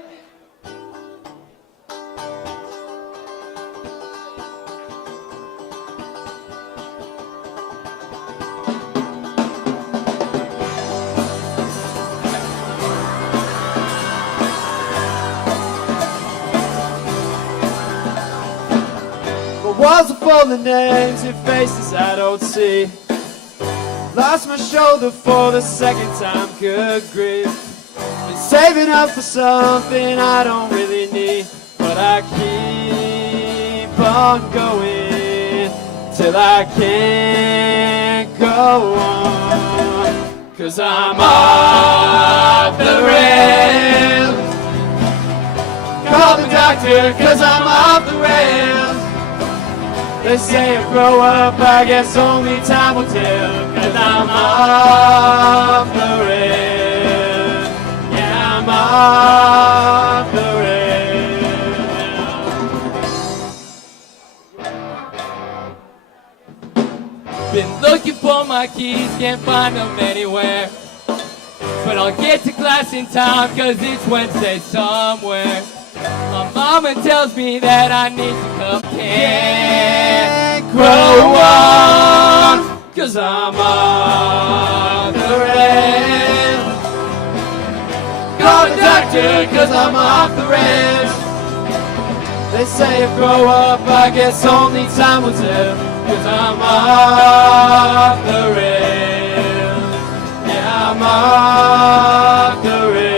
Walls are full of names and faces I don't see. Lost my shoulder for the second time, good grief. Been saving up for something I don't really need, but I keep on going till I can't go on. 'Cause I'm off the rails. Call the doctor 'cause I'm off the rails. They say I grow up, I guess only time will tell. 'Cause I'm off the rails. Yeah, I'm off the rails. Been looking for my keys, can't find them anywhere. But I'll get to class in time, 'cause it's Wednesday somewhere. My mama tells me that I need to come. Can't grow on, 'cause I'm on the rails. Call the doctor 'cause I'm off the rails. They say I grow up, I guess only time will tell. 'Cause I'm off the rails. Yeah, I'm off the rails.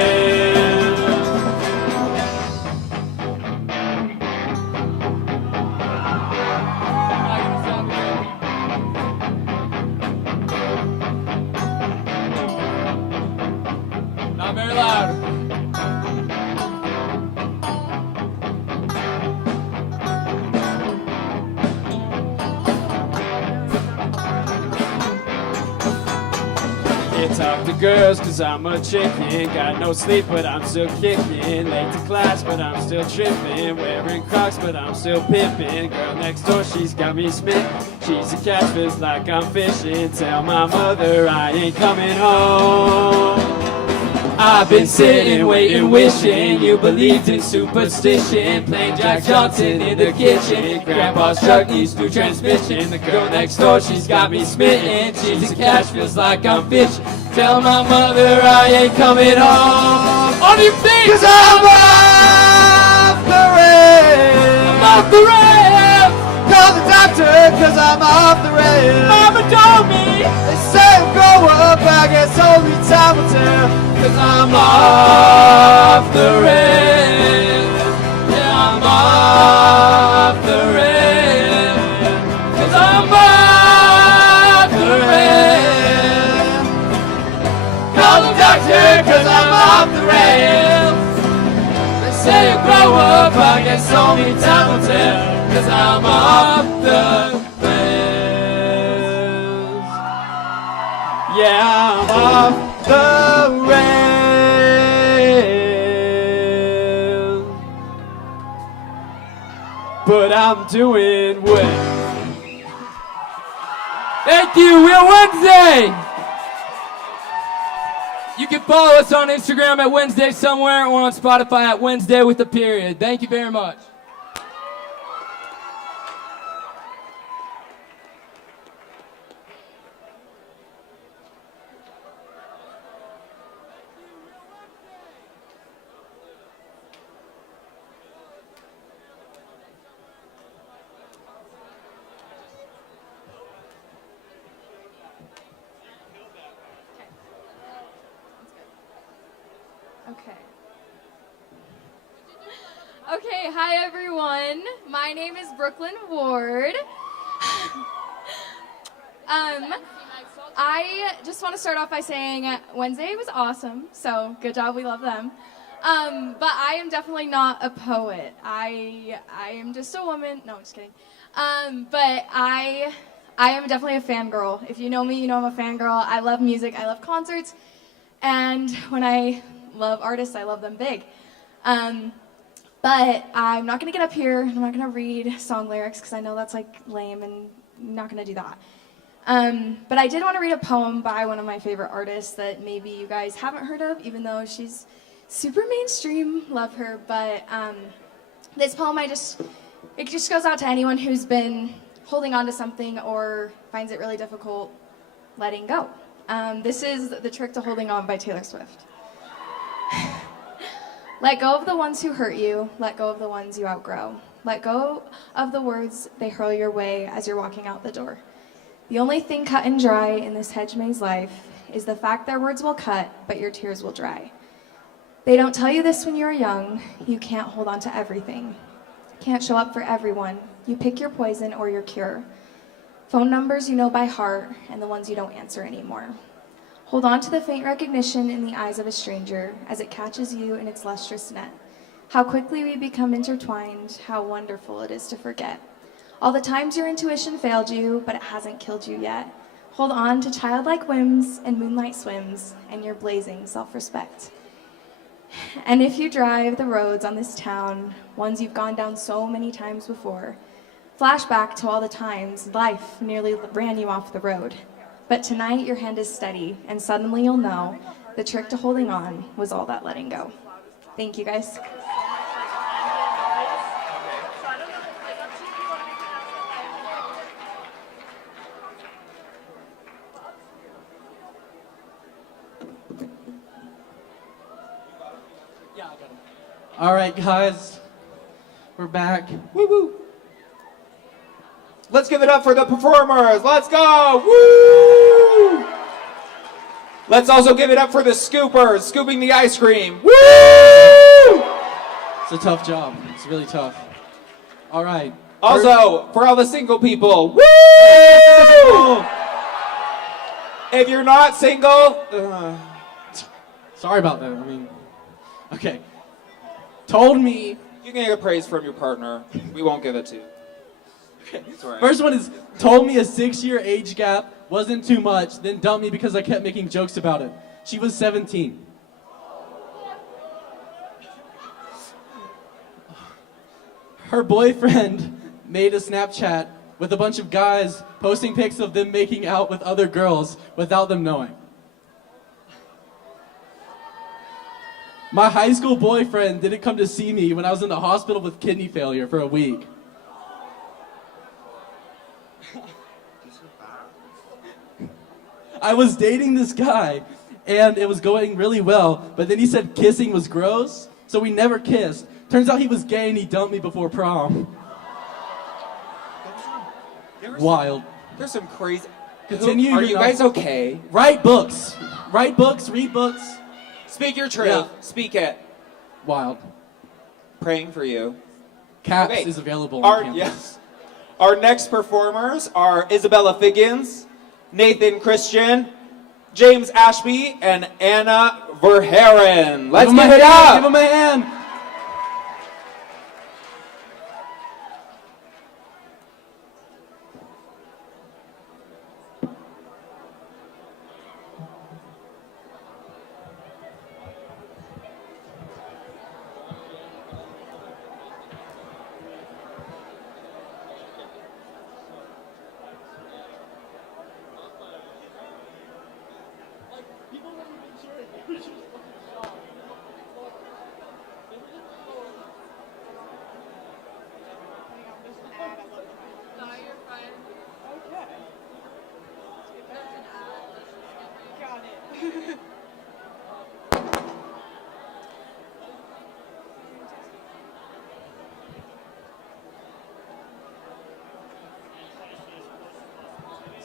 Not very loud. Can't talk to girls 'cause I'm a chicken. Got no sleep but I'm still kicking. Late to class but I'm still tripping. Wearing Crocs but I'm still pimping. Girl next door, she's got me smitten. She's a catfish like I'm fishing. Tell my mother I ain't coming home. I've been sitting, waiting, wishing you believed in superstition. Playing Jack Johnson in the kitchen. Grandpa's truck needs new transmission. The girl next door, she's got me smitten. She's a catch, feels like I'm fishing. Tell my mother I ain't coming home. On your feet! 'Cause I'm off the rails. I'm off the rails. Call the doctor 'cause I'm off the rails. Mama told me. They say I'll grow up, I guess only time will tell. 'Cause I'm off the rails. Yeah, I'm off the rails. 'Cause I'm off the rails. Call the doctor 'cause I'm off the rails. They say I'll grow up, I guess only time will tell. 'Cause I'm off the rails. Yeah, I'm off the rails. But I'm doing well. Thank you. We're Wednesday. You can follow us on Instagram at Wednesday somewhere or on Spotify at Wednesday with a period. Thank you very much. Okay, hi everyone. My name is Brooklyn Ward. I just want to start off by saying Wednesday was awesome, so good job, we love them. But I am definitely not a poet. I am just a woman. No, I'm just kidding. But I am definitely a fangirl. If you know me, you know I'm a fangirl. I love music, I love concerts, and when I love artists, I love them big. But I'm not going to get up here, I'm not going to read song lyrics because I know that's like lame and I'm not going to do that. But I did want to read a poem by one of my favorite artists that maybe you guys haven't heard of, even though she's super mainstream, love her. But this poem, it just goes out to anyone who's been holding on to something or finds it really difficult letting go. This is The Trick to Holding On by Taylor Swift. Let go of the ones who hurt you. Let go of the ones you outgrow. Let go of the words they hurl your way as you're walking out the door. The only thing cut and dry in this hedge maze life is the fact their words will cut, but your tears will dry. They don't tell you this when you were young. You can't hold on to everything. Can't show up for everyone. You pick your poison or your cure. Phone numbers you know by heart and the ones you don't answer anymore. Hold on to the faint recognition in the eyes of a stranger as it catches you in its lustrous net. How quickly we become intertwined, how wonderful it is to forget. All the times your intuition failed you, but it hasn't killed you yet. Hold on to childlike whims and moonlight swims and your blazing self-respect. And if you drive the roads on this town, ones you've gone down so many times before, flash back to all the times life nearly ran you off the road. But tonight your hand is steady, and suddenly you'll know the trick to holding on was all that letting go. Thank you, guys. All right, guys, we're back. Woo woo. Let's give it up for the performers. Let's go. Woo! Let's also give it up for the scoopers, scooping the ice cream. Woo! It's a tough job. It's really tough. All right. Also, for all the single people, woo! If you're not single, sorry about that. I mean, okay. Told me. You can get praise from your partner. We won't give it to you. Okay. Right. First one is told me a 6-year age gap wasn't too much, then dumped me because I kept making jokes about it. She was 17. Her boyfriend made a Snapchat with a bunch of guys posting pics of them making out with other girls without them knowing. My high school boyfriend didn't come to see me when I was in the hospital with kidney failure for a week. I was dating this guy, and it was going really well, but then he said kissing was gross, so we never kissed. Turns out he was gay and he dumped me before prom. Wild. There's some crazy. Continue. Are you guys okay? Write books. Write books, read books. Speak your truth. Yeah. Speak it. Wild. Praying for you. Caps Okay. is available on campus. Yes. Our next performers are Isabella Figgins, Nathan Christian, James Ashby, and Anna Verheeren. Let's give it up. Give him a hand.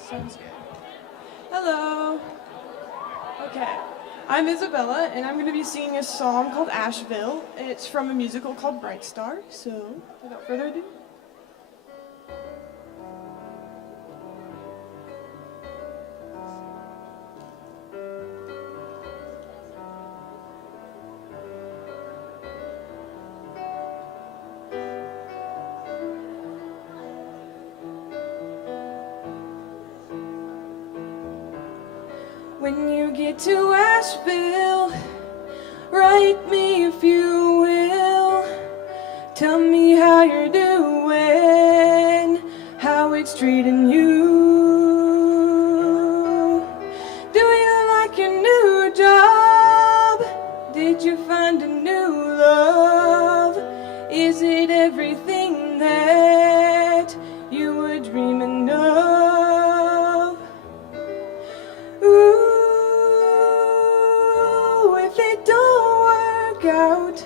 Sounds good. Hello. Okay. I'm Isabella, and I'm going to be singing a song called Asheville. It's from a musical called Bright Star, so without further ado. When you get to Asheville, write me if you will. Tell me how you're doing, how it's treating you. Do you like your new job? Did you find a new love? Is it everything that you were dreaming of? Ooh, if it don't work out.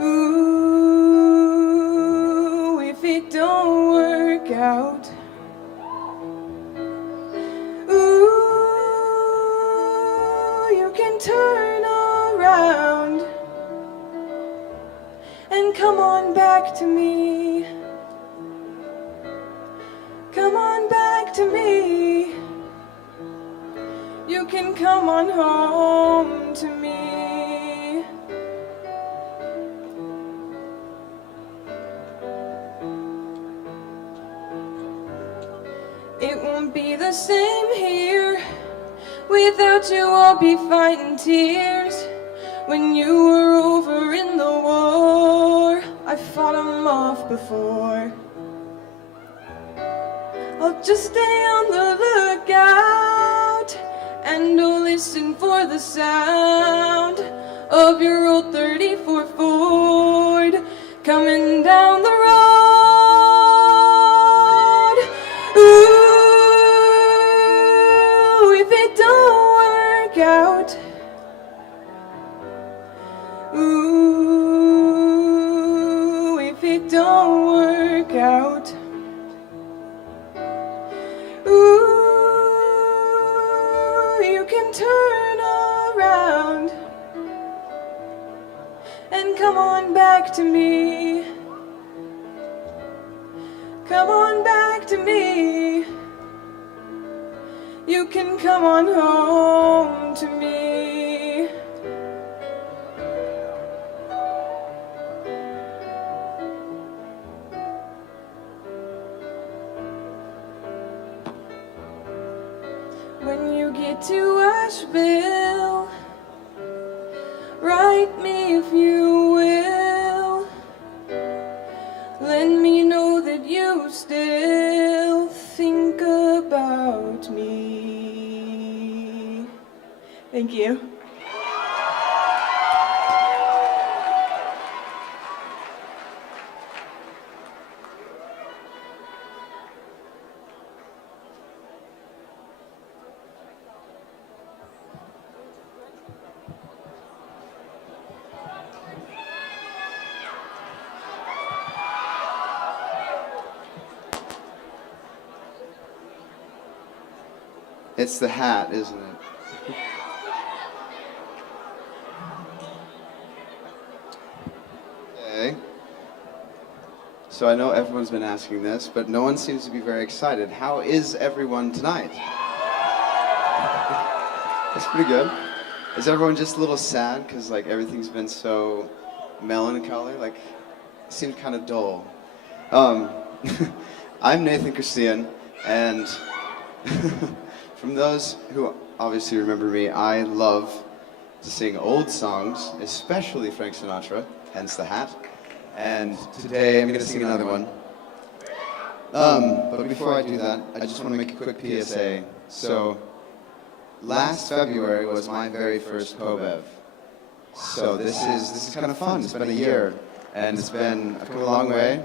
Ooh, if it don't work out. Ooh, you can turn around and come on back to me. Come on back to me. You can come on home to me. It won't be the same here. Without you I'll be fighting tears. When you were over in the war, I fought them off before. I'll just stay on the lookout, and I'll listen for the sound of your old 34 Ford coming down the road. Ooh, if it don't work out. Ooh, if it don't work out. Ooh, you can turn around and come on back to me. Come on back to me. You can come on home to me. When you get to Asheville, write me if you will. Let me know that you still think about me. Thank you. It's the hat, isn't it? Okay. So I know everyone's been asking this, but no one seems to be very excited. How is everyone tonight? That's pretty good. Is everyone just a little sad because like everything's been so melancholy? Like, it seemed kind of dull. I'm Nathan Christian, and from those who obviously remember me, I love to sing old songs, especially Frank Sinatra, hence the hat. And today I'm going to sing another one. But before I do that, I just want to make a quick PSA. So, last February was my very first Pobev. So this is kind of fun. It's been a year, and I've come a long way,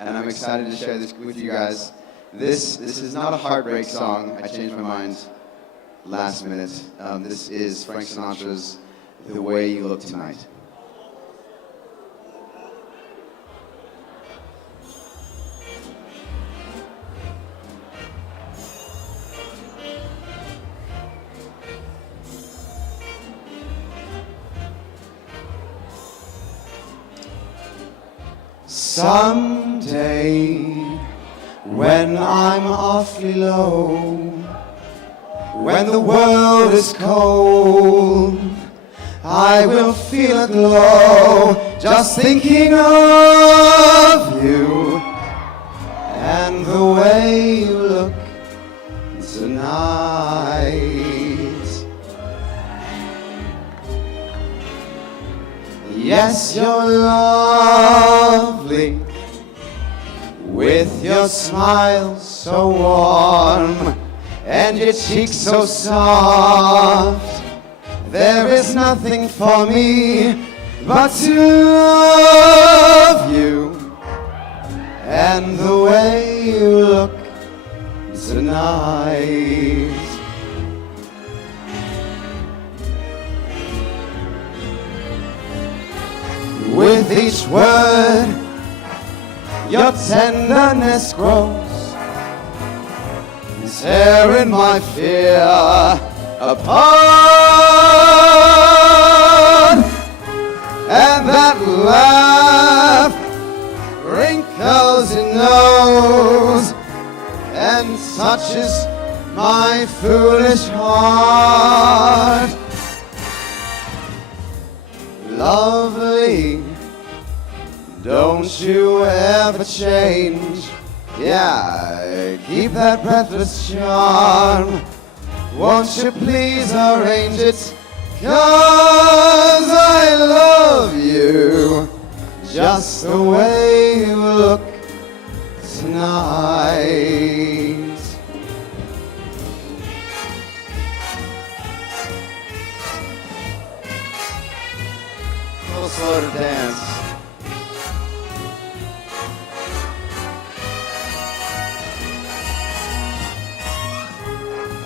and I'm excited to share this with you guys. This is not a heartbreak song. I changed my mind last minute. This is Frank Sinatra's "The Way You Look Tonight." Someday, when I'm awfully low, when the world is cold, I will feel a glow just thinking of you and the way you look tonight. Yes, you're lovely, with your smile so warm and your cheeks so soft. There is nothing for me but to love you and the way you look tonight. With each word, your tenderness grows, tearing my fear apart. And that laugh wrinkles your nose and touches my foolish heart. Lovely, don't you ever change. Yeah, keep that breathless charm. Won't you please arrange it? 'Cause I love you just the way you look tonight. A little slow to dance.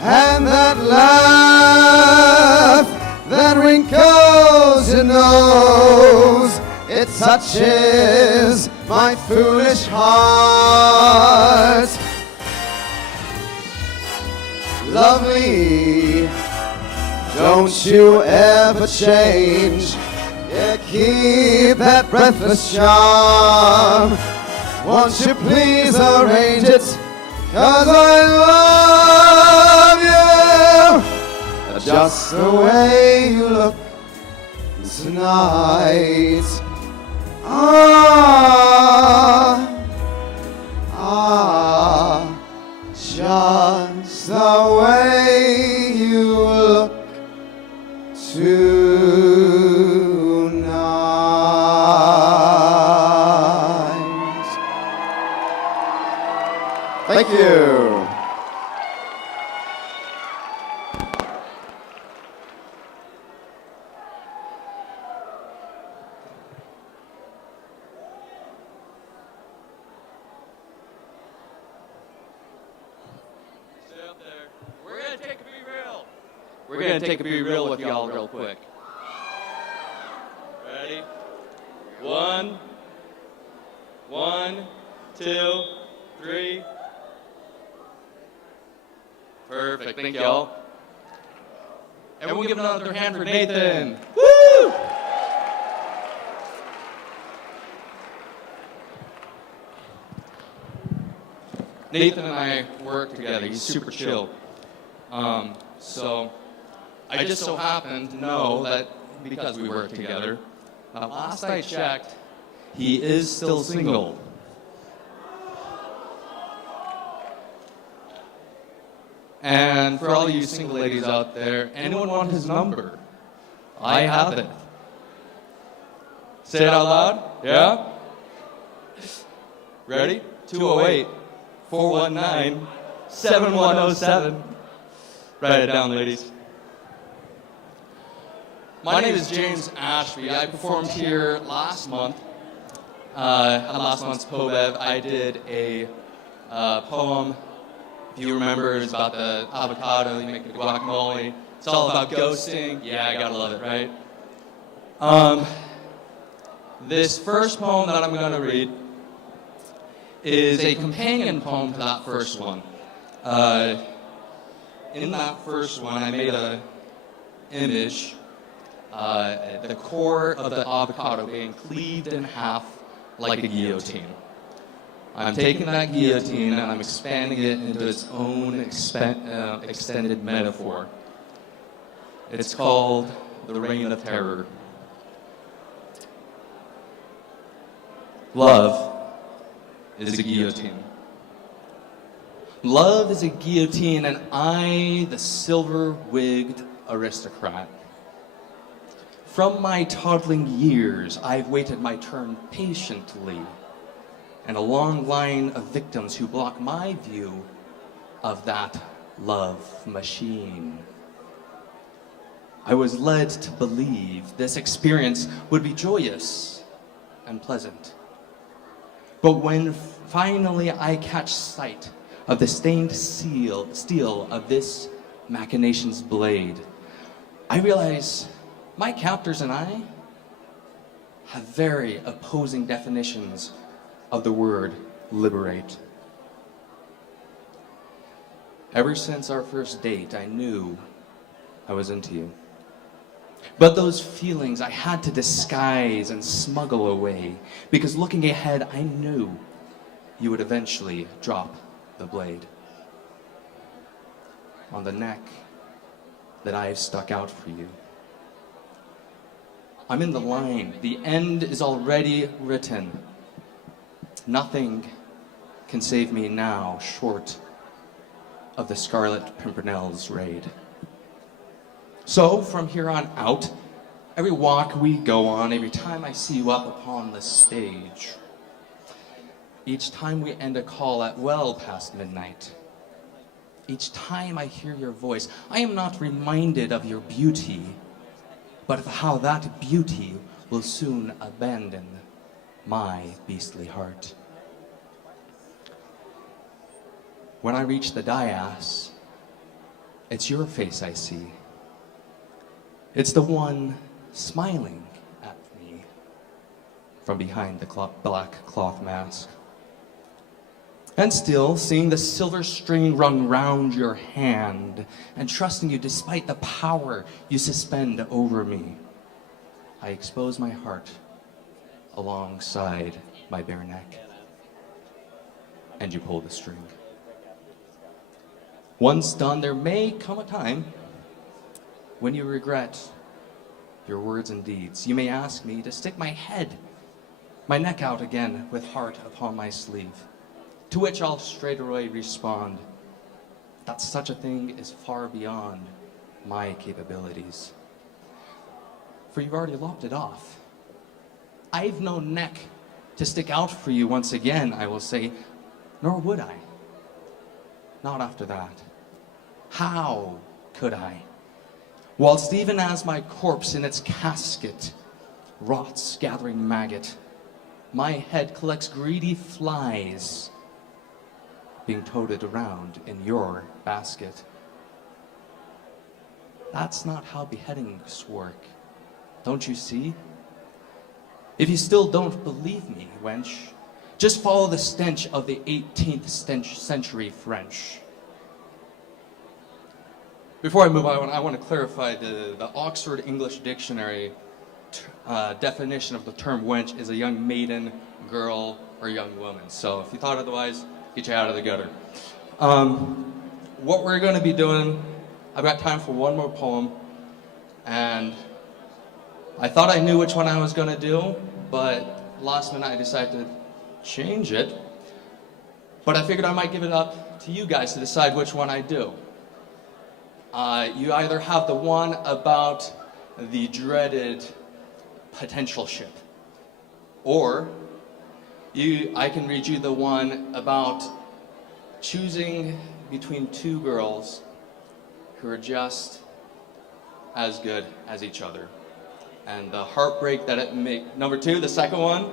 And that laugh that wrinkles your nose, it touches my foolish heart. Lovely, don't you ever change. Yeah, keep that breathless charm. Won't you please arrange it? 'Cause I love you just the way you look tonight. Just the way you look tonight. Thank you. We're gonna take a be real with y'all real quick. Ready? 1, 2, 3. Perfect. Thank y'all. And we'll give another hand for Nathan. Woo! Nathan and I work together. He's super chill. So I just so happen to know that because we work together, last I checked, he is still single. And for all you single ladies out there, anyone want his number? I have it. Say it out loud. Yeah? Ready? 208-419-7107. Write it down, ladies. My name is James Ashby. I performed here last month. At last month's Pobev, I did a poem. If you remember, it's about the avocado, you make the guacamole. It's all about ghosting. Yeah, I gotta love it, right? This first poem that I'm gonna read is a companion poem to that first one. In that first one, I made an image, the core of the avocado being cleaved in half like a guillotine. I'm taking that guillotine and I'm expanding it into its own extended metaphor. It's called the Reign of Terror. Love is a guillotine. Love is a guillotine, and I, the silver-wigged aristocrat. From my toddling years, I've waited my turn patiently, and a long line of victims who block my view of that love machine. I was led to believe this experience would be joyous and pleasant. But when finally I catch sight of the stained steel of this machination's blade, I realize my captors and I have very opposing definitions of the word liberate. Ever since our first date, I knew I was into you. But those feelings I had to disguise and smuggle away, because looking ahead, I knew you would eventually drop the blade on the neck that I've stuck out for you. I'm in the line. The end is already written. Nothing can save me now short of the Scarlet Pimpernel's raid. So, from here on out, every walk we go on, every time I see you up upon the stage, each time we end a call at well past midnight, each time I hear your voice, I am not reminded of your beauty, but of how that beauty will soon abandon my beastly heart. When I reach the dais, it's your face I see. It's the one smiling at me from behind the black cloth mask. And still, seeing the silver string run round your hand and trusting you despite the power you suspend over me, I expose my heart alongside my bare neck. And you pull the string. Once done, there may come a time when you regret your words and deeds. You may ask me to stick my neck out again with heart upon my sleeve. To which I'll straightaway respond that such a thing is far beyond my capabilities. For you've already lopped it off. I've no neck to stick out for you once again, I will say, nor would I. Not after that. How could I? Whilst even as my corpse in its casket rots, gathering maggot, my head collects greedy flies being toted around in your basket. That's not how beheadings work. Don't you see? If you still don't believe me, wench, just follow the stench of the 18th century French. Before I move on, I want to clarify the Oxford English Dictionary definition of the term wench is a young maiden, girl, or young woman. So if you thought otherwise, get you out of the gutter. What we're going to be doing, I've got time for one more poem, and I thought I knew which one I was going to do, but last minute I decided to change it. But I figured I might give it up to you guys to decide which one I do. You either have the one about the dreaded potential ship, or I can read you the one about choosing between two girls who are just as good as each other, and the heartbreak that it makes. Number two, the second one.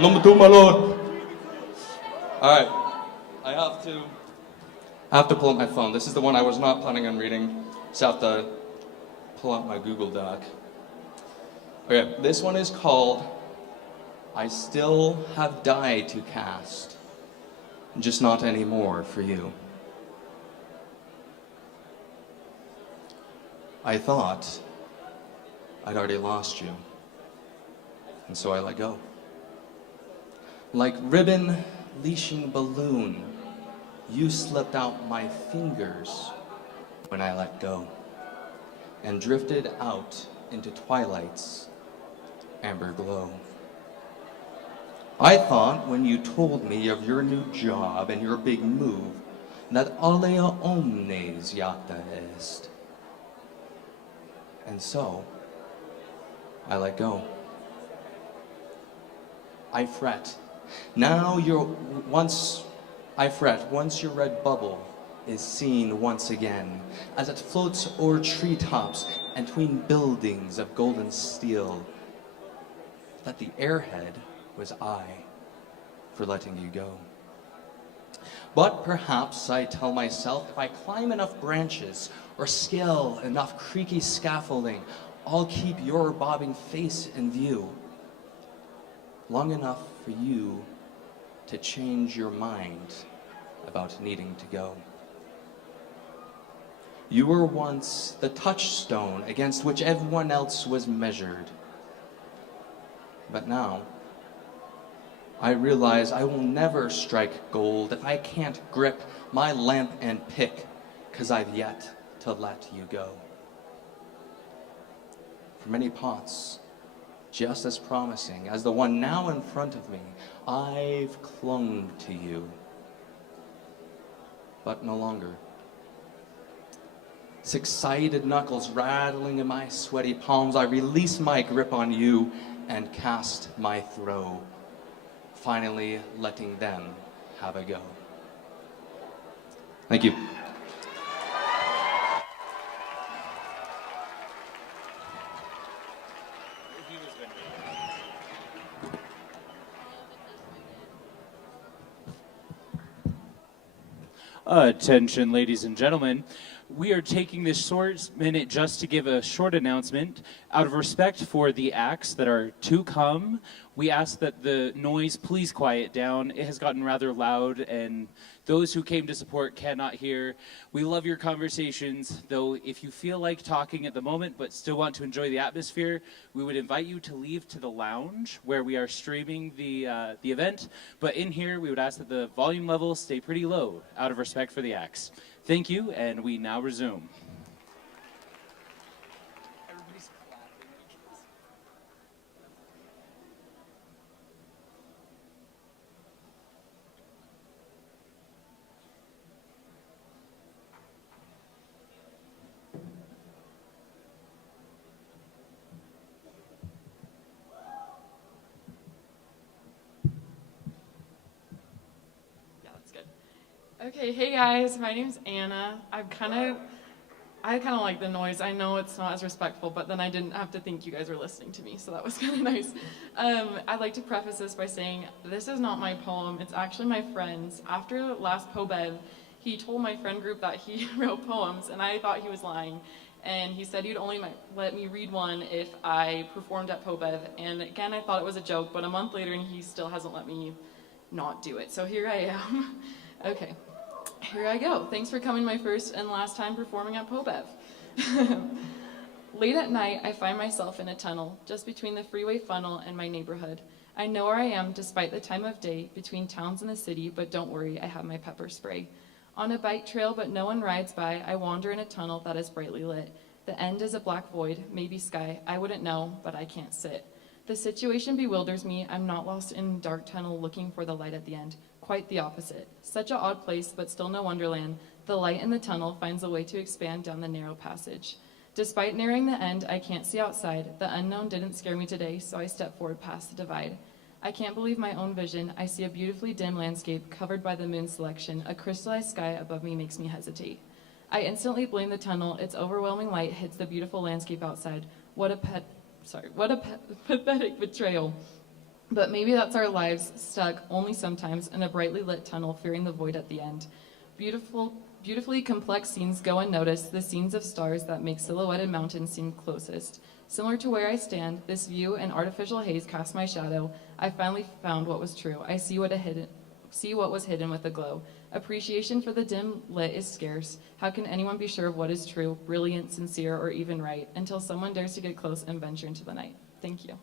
Number two, my lord. All right, I have to pull up my phone. This is the one I was not planning on reading, so I have to pull up my Google Doc. Okay, this one is called I Still Have Die to Cast, just not anymore for you. I thought I'd already lost you. And so I let go. Like ribbon leashing balloon, you slipped out my fingers when I let go and drifted out into twilight's amber glow. I thought when you told me of your new job and your big move that alea omnes jacta est. And so, I let go. I fret. Now I fret once your red bubble is seen once again, as it floats o'er treetops and between buildings of golden steel, that the airhead was I for letting you go. But perhaps I tell myself, if I climb enough branches or scale enough creaky scaffolding, I'll keep your bobbing face in view long enough for you to change your mind about needing to go. You were once the touchstone against which everyone else was measured. But now, I realize I will never strike gold if I can't grip my lamp and pick, 'cause I've yet to let you go. For many pots, just as promising as the one now in front of me, I've clung to you, but no longer. Six-sided knuckles rattling in my sweaty palms, I release my grip on you and cast my throw, finally letting them have a go. Thank you. Attention, ladies and gentlemen. We are taking this short minute just to give a short announcement. Out of respect for the acts that are to come, we ask that the noise please quiet down. It has gotten rather loud, and those who came to support cannot hear. We love your conversations, though if you feel like talking at the moment but still want to enjoy the atmosphere, we would invite you to leave to the lounge where we are streaming the event. But in here, we would ask that the volume level stay pretty low out of respect for the acts. Thank you, and we now resume. Okay, hey guys, my name's Anna. I kind of like the noise. I know it's not as respectful, but then I didn't have to think you guys were listening to me, so that was kind of nice. I'd like to preface this by saying this is not my poem. It's actually my friend's. After last Pobev, he told my friend group that he wrote poems, and I thought he was lying. And he said he'd only let me read one if I performed at Pobev. And again, I thought it was a joke, but a month later, and he still hasn't let me not do it. So here I am. Okay. Here I go. Thanks for coming my first and last time performing at Pobev. Late at night, I find myself in a tunnel, just between the freeway funnel and my neighborhood. I know where I am despite the time of day, between towns and the city, but don't worry, I have my pepper spray. On a bike trail, but no one rides by, I wander in a tunnel that is brightly lit. The end is a black void, maybe sky, I wouldn't know, but I can't sit. The situation bewilders me. I'm not lost in a dark tunnel looking for the light at the end. Quite the opposite. Such an odd place, but still no wonderland. The light in the tunnel finds a way to expand down the narrow passage. Despite nearing the end, I can't see outside. The unknown didn't scare me today, so I step forward past the divide. I can't believe my own vision. I see a beautifully dim landscape covered by the moon's selection. A crystallized sky above me makes me hesitate. I instantly blame the tunnel. Its overwhelming light hits the beautiful landscape outside. What a pathetic betrayal. But maybe that's our lives, stuck only sometimes in a brightly lit tunnel, fearing the void at the end. Beautifully complex scenes go unnoticed, the scenes of stars that make silhouetted mountains seem closest. Similar to where I stand, this view and artificial haze cast my shadow. I finally found what was true. I see what was hidden with the glow. Appreciation for the dim lit is scarce. How can anyone be sure of what is true, brilliant, sincere, or even right, until someone dares to get close and venture into the night? Thank you.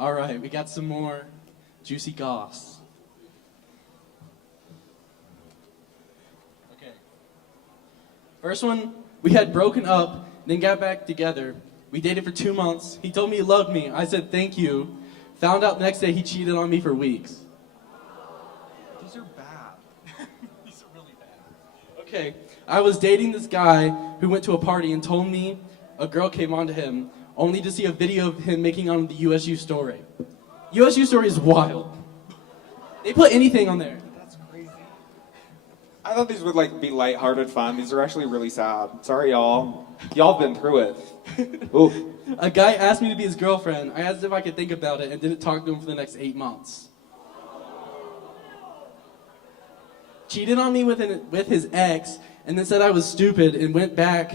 All right, we got some more juicy goss. Okay. First one, we had broken up, then got back together. We dated for 2 months. He told me he loved me. I said thank you. Found out the next day he cheated on me for weeks. These are bad. These are really bad. Okay, I was dating this guy who went to a party and told me a girl came on to him, only to see a video of him making on the USU story. USU story is wild. They put anything on there. That's crazy. I thought these would like be lighthearted fun. These are actually really sad. Sorry, y'all. Y'all been through it. Ooh. A guy asked me to be his girlfriend. I asked if I could think about it and didn't talk to him for the next 8 months. Cheated on me with his ex and then said I was stupid and went back,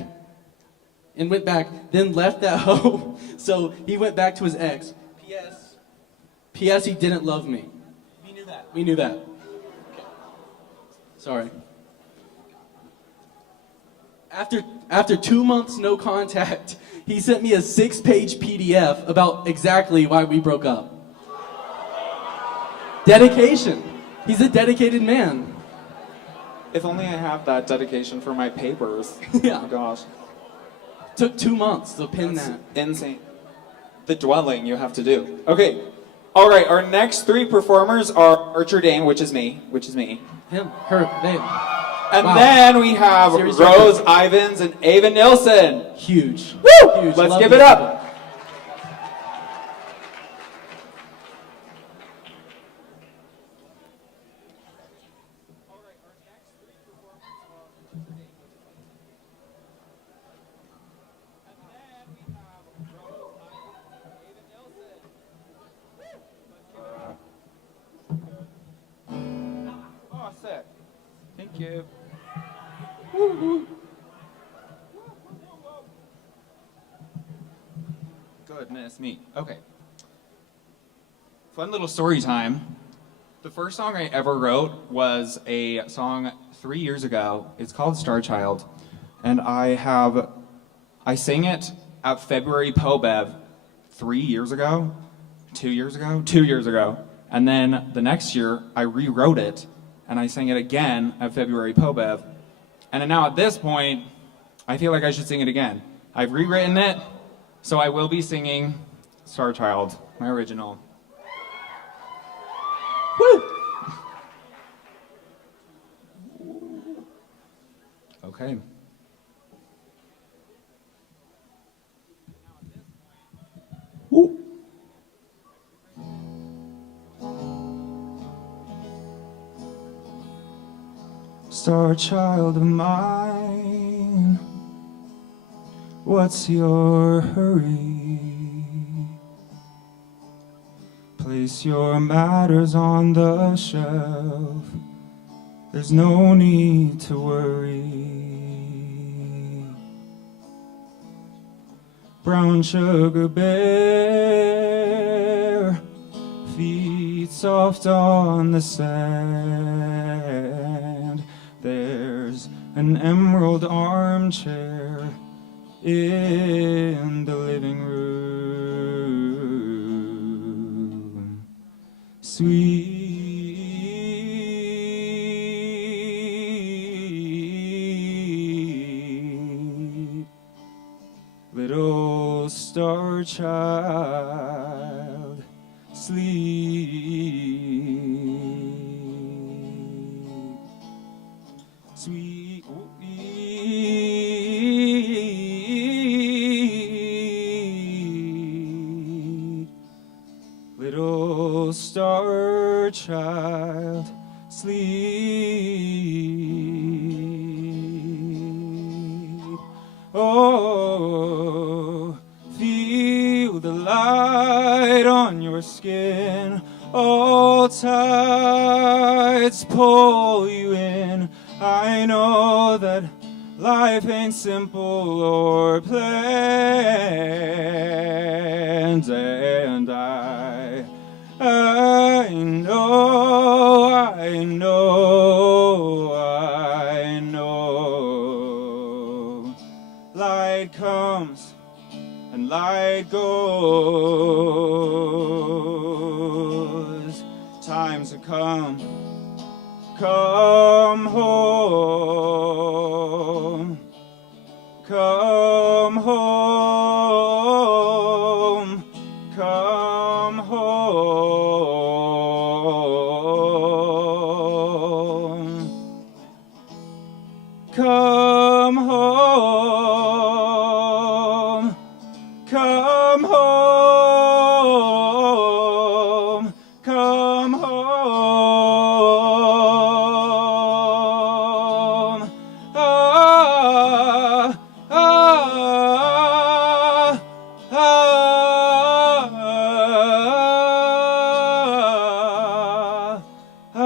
then left that hoe. So he went back to his ex. P.S. He didn't love me. We knew that. Okay. Sorry. After 2 months no contact, he sent me a 6-page PDF about exactly why we broke up. Dedication. He's a dedicated man. If only I have that dedication for my papers. Yeah. Oh my gosh. Took 2 months to pin that. Insane. The dwelling you have to do. Okay. All right. Our next 3 performers are Archer Dane, which is me. Him, her, they. And Wow. then we have Series Rose record. Ivins and Ava Nilsson. Huge. Woo! Huge. Let's Love give these it up. Oh, sick. Thank you. Goodness me. Okay. Fun little story time. The first song I ever wrote was a song 3 years ago. It's called Star Child. And I sang it at February Pobev 3 years ago. 2 years ago? 2 years ago. And then the next year, I rewrote it, and I sang it again at February Pobev. And now at this point, I feel like I should sing it again. I've rewritten it, so I will be singing Star Child, my original. Woo! Okay. Woo! Star child of mine, what's your hurry? Place your matters on the shelf, there's no need to worry. Brown sugar bear, feet soft on the sand. There's an emerald armchair in the living room. Sweet little star child, sleep. Sweet little star child, sleep. Oh, feel the light on your skin. All tides pull you in. I know that life ain't simple or planned, and I know, light comes and light goes. come, come home, come home, come home, come home, come home, come home. Ah, ah, ah, ah.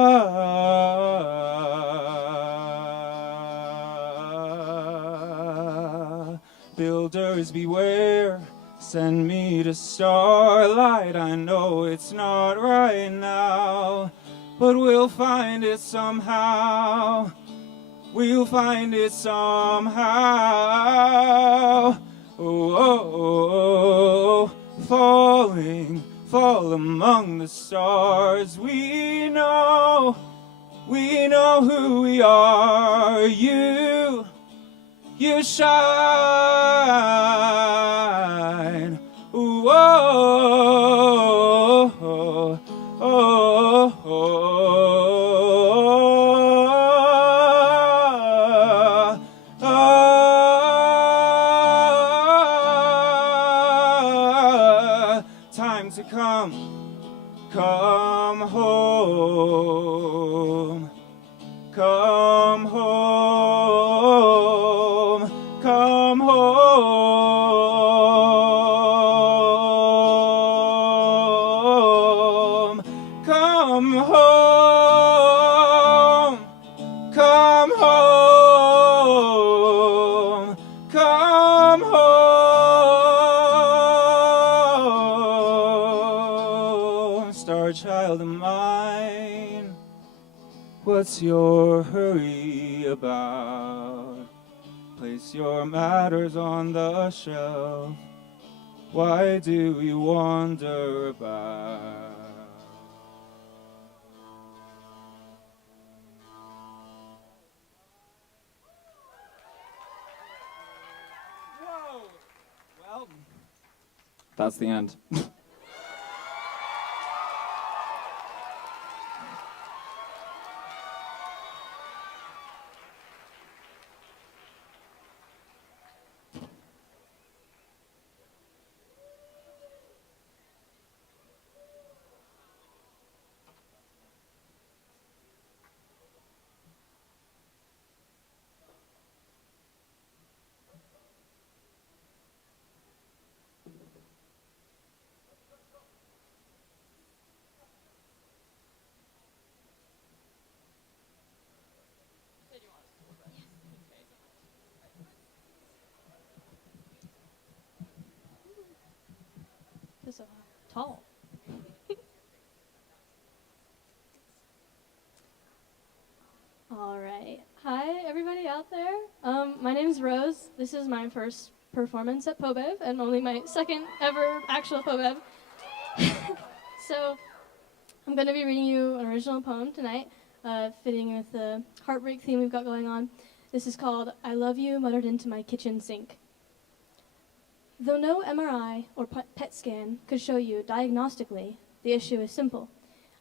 Builders beware, send me to starlight. I know it's not right now, but we'll find it somehow. We'll find it somehow. Oh, oh, oh, falling, fall among the stars. We know who we are. You shine. Ooh, oh, oh, oh, oh, oh. Time to come home, come home, come home, come home, come home, come home. Star child of mine, what's your hurry about? Place your matters on the shelf. Why do you wander about? Whoa! Well, that's the end. This is tall. All right. Hi, everybody out there. My name's Rose. This is my first performance at Pobev and only my second ever actual Pobev. So I'm going to be reading you an original poem tonight, fitting with the heartbreak theme we've got going on. This is called I Love You Muttered Into My Kitchen Sink. Though no MRI or PET scan could show you diagnostically, the issue is simple.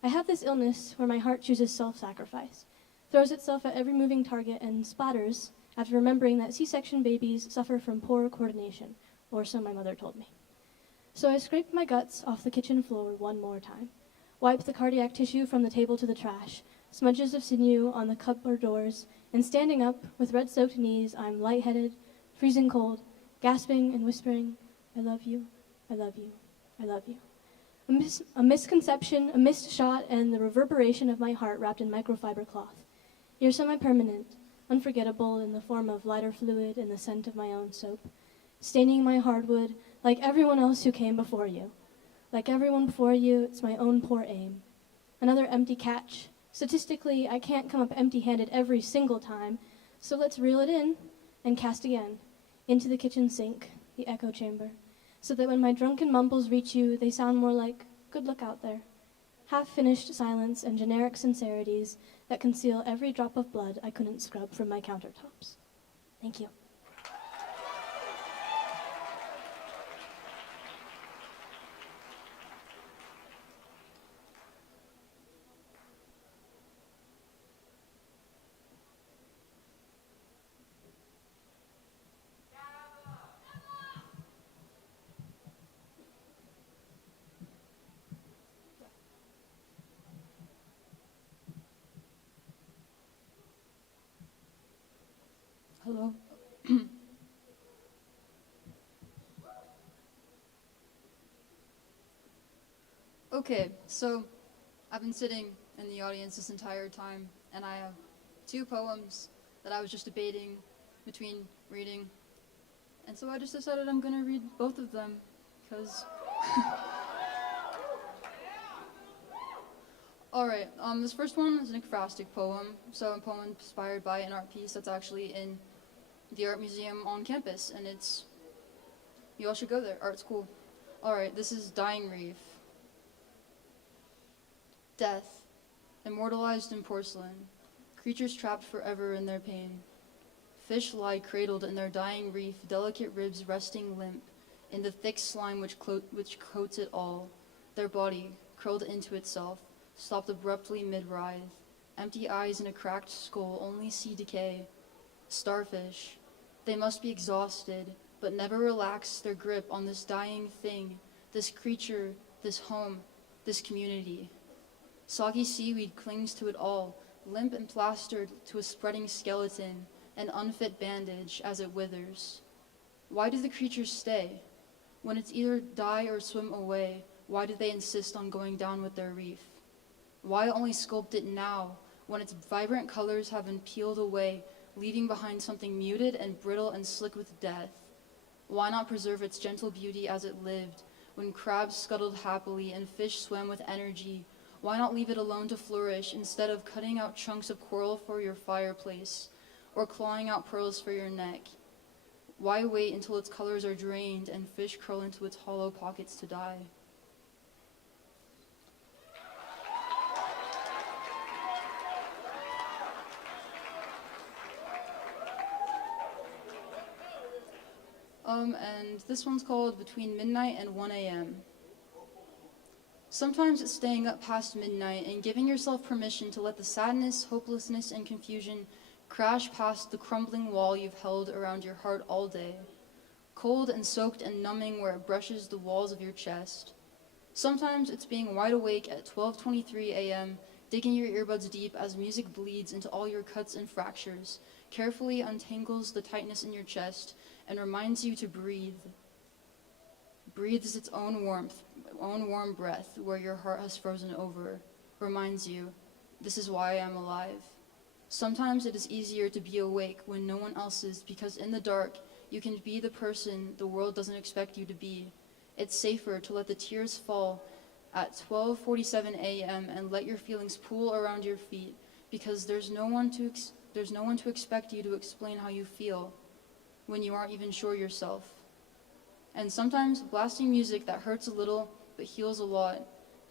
I have this illness where my heart chooses self-sacrifice, throws itself at every moving target and splatters after remembering that C-section babies suffer from poor coordination, or so my mother told me. So I scraped my guts off the kitchen floor one more time, wiped the cardiac tissue from the table to the trash, smudges of sinew on the cupboard doors, and standing up with red-soaked knees, I'm lightheaded, freezing cold, gasping and whispering, I love you, I love you, I love you. A misconception, a missed shot, and the reverberation of my heart wrapped in microfiber cloth. You're semi-permanent, unforgettable in the form of lighter fluid and the scent of my own soap, staining my hardwood like everyone else who came before you. Like everyone before you, it's my own poor aim. Another empty catch. Statistically, I can't come up empty-handed every single time, so let's reel it in and cast again. Into the kitchen sink, the echo chamber, so that when my drunken mumbles reach you, they sound more like, good look out there. half-finished silence and generic sincerities that conceal every drop of blood I couldn't scrub from my countertops. Thank you. Hello. Okay, so I've been sitting in the audience this entire time, and I have two poems that I was just debating between reading. And so I just decided I'm gonna read both of them, because... Alright, this first one is an ekphrastic poem, so a poem inspired by an art piece that's actually in the art museum on campus, and you all should go there, art's cool. Alright, this is Dying Reef. Death, immortalized in porcelain, creatures trapped forever in their pain. Fish lie cradled in their dying reef, delicate ribs resting limp in the thick slime which coats it all. Their body, curled into itself, stopped abruptly mid-writhe. Empty eyes and a cracked skull only see decay. Starfish, they must be exhausted, but never relax their grip on this dying thing, this creature, this home, this community. Soggy seaweed clings to it all, limp and plastered to a spreading skeleton, an unfit bandage as it withers. Why do the creatures stay? When it's either die or swim away, why do they insist on going down with their reef? Why only sculpt it now, when its vibrant colors have been peeled away, leaving behind something muted and brittle and slick with death? Why not preserve its gentle beauty as it lived, when crabs scuttled happily and fish swam with energy? Why not leave it alone to flourish, instead of cutting out chunks of coral for your fireplace, or clawing out pearls for your neck? Why wait until its colors are drained and fish curl into its hollow pockets to die? And this one's called Between Midnight and 1 a.m. Sometimes it's staying up past midnight and giving yourself permission to let the sadness, hopelessness, and confusion crash past the crumbling wall you've held around your heart all day, cold and soaked and numbing where it brushes the walls of your chest. Sometimes it's being wide awake at 12:23 a.m., digging your earbuds deep as music bleeds into all your cuts and fractures, carefully untangles the tightness in your chest, and reminds you to breathe. Breathes its own warmth, own warm breath where your heart has frozen over, reminds you, this is why I am alive. Sometimes it is easier to be awake when no one else is, because in the dark, you can be the person the world doesn't expect you to be. It's safer to let the tears fall at 12:47 a.m. and let your feelings pool around your feet, because there's no one to expect you to explain how you feel when you aren't even sure yourself. And sometimes blasting music that hurts a little but heals a lot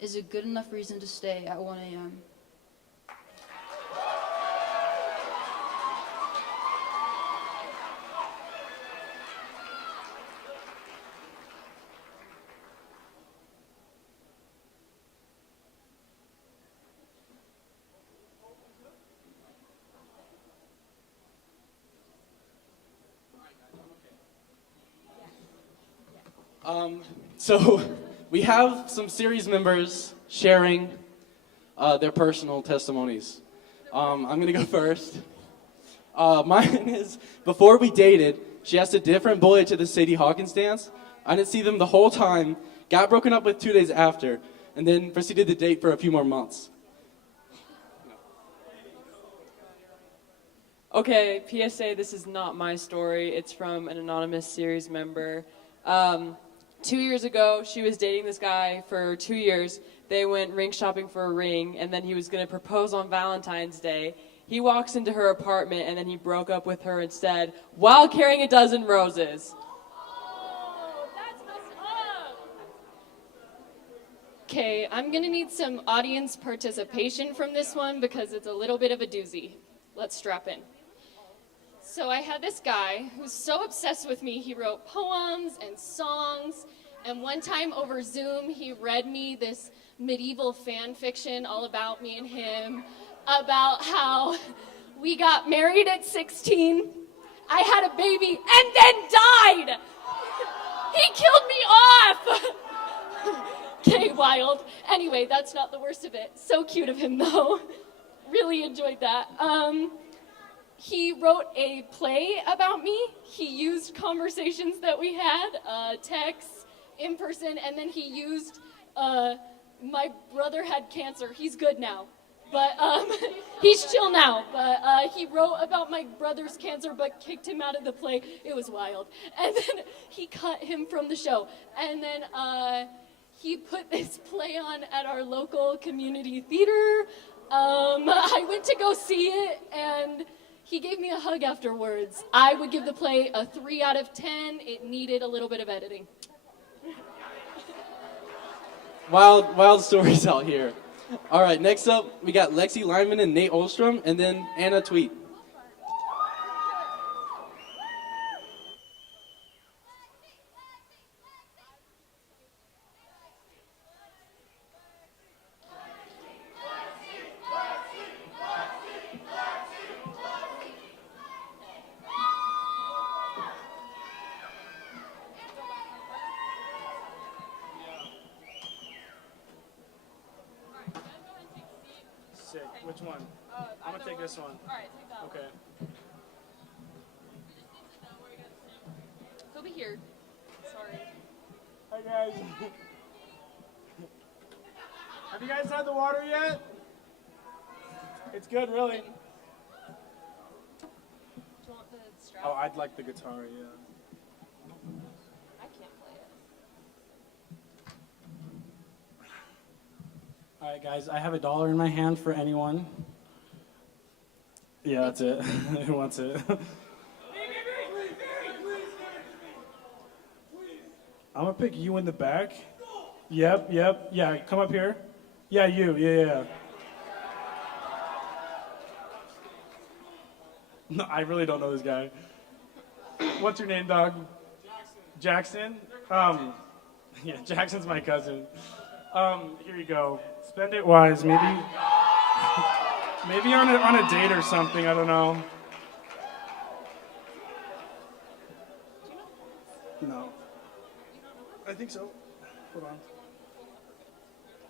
is a good enough reason to stay at 1 a.m. So we have some series members sharing their personal testimonies. I'm gonna go first. Mine is, before we dated, she asked a different boy to the Sadie Hawkins dance. I didn't see them the whole time, got broken up with 2 days after, and then proceeded to date for a few more months. Okay, PSA, this is not my story. It's from an anonymous series member. 2 years ago, she was dating this guy for 2 years. They went ring shopping for a ring, and then he was going to propose on Valentine's Day. He walks into her apartment, and then he broke up with her instead while carrying a dozen roses. Okay, I'm gonna need some audience participation from this one because it's a little bit of a doozy. Let's strap in. So I had this guy who's so obsessed with me, he wrote poems and songs, and one time over Zoom, he read me this medieval fan fiction all about me and him, about how we got married at 16, I had a baby, and then died! He killed me off! Okay, wild. Anyway, that's not the worst of it. So cute of him, though. Really enjoyed that. He wrote a play about me. He used conversations that we had, texts, in person, and then he used, my brother had cancer. He's good now. But he's chill now. But he wrote about my brother's cancer, but kicked him out of the play. It was wild. And then he cut him from the show. And then he put this play on at our local community theater. I went to go see it, and he gave me a hug afterwards. I would give the play a 3 out of 10. It needed a little bit of editing. Wild stories out here. All right, next up, we got Lexi Lyman and Nate Olstrom, and then Anna Tweet. Sick. Which one? I'm gonna take this one. Alright, take that Okay. He'll be here. Sorry. Hi guys. Have you guys had the water yet? It's good, really. Do you want the strap? Oh, I'd like the guitar, yeah. I can't play it. All right, guys, I have $1 in my hand for anyone. Yeah, that's it. Who wants it? I'm gonna pick you in the back. Yep. Yeah, come up here. Yeah, you. Yeah. No, I really don't know this guy. What's your name, dog? Jackson. Jackson? Yeah, Jackson's my cousin. Here you go. Spend it wise. Maybe on a date or something. I don't know. No. I think so. Hold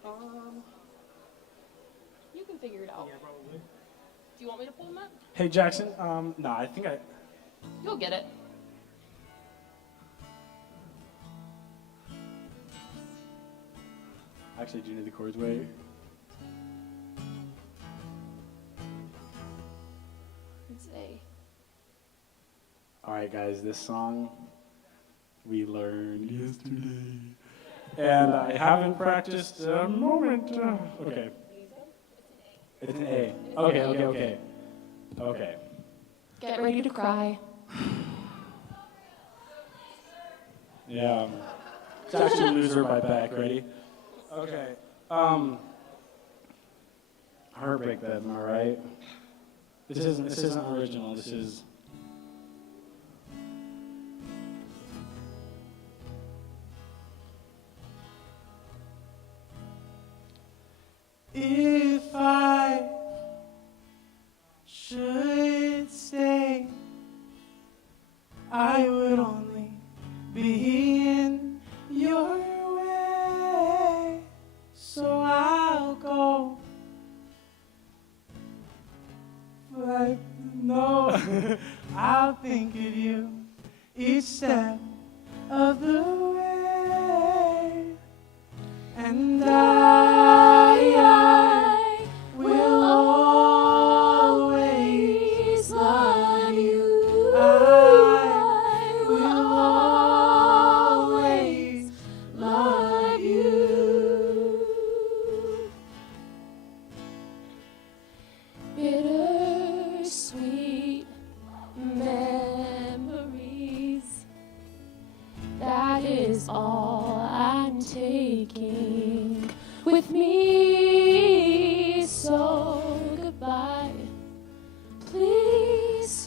on. You can figure it out. Yeah, probably. Do you want me to pull him up? Hey, Jackson. No, I think I. You'll get it. Actually, do you need the chords? Wait. It's A. All right, guys. This song we learned yesterday, and I haven't practiced a moment. Okay. It's an A. Okay. Get ready to cry. Yeah. It's actually Loser by Beck. Ready? Okay. Heartbreak Bed, am I right? This isn't original. This is. If I should stay, I would only be in your way. So I'll go. But no, I'll think of you each step of the way. And I will always love you. I will always love you. Bittersweet memories that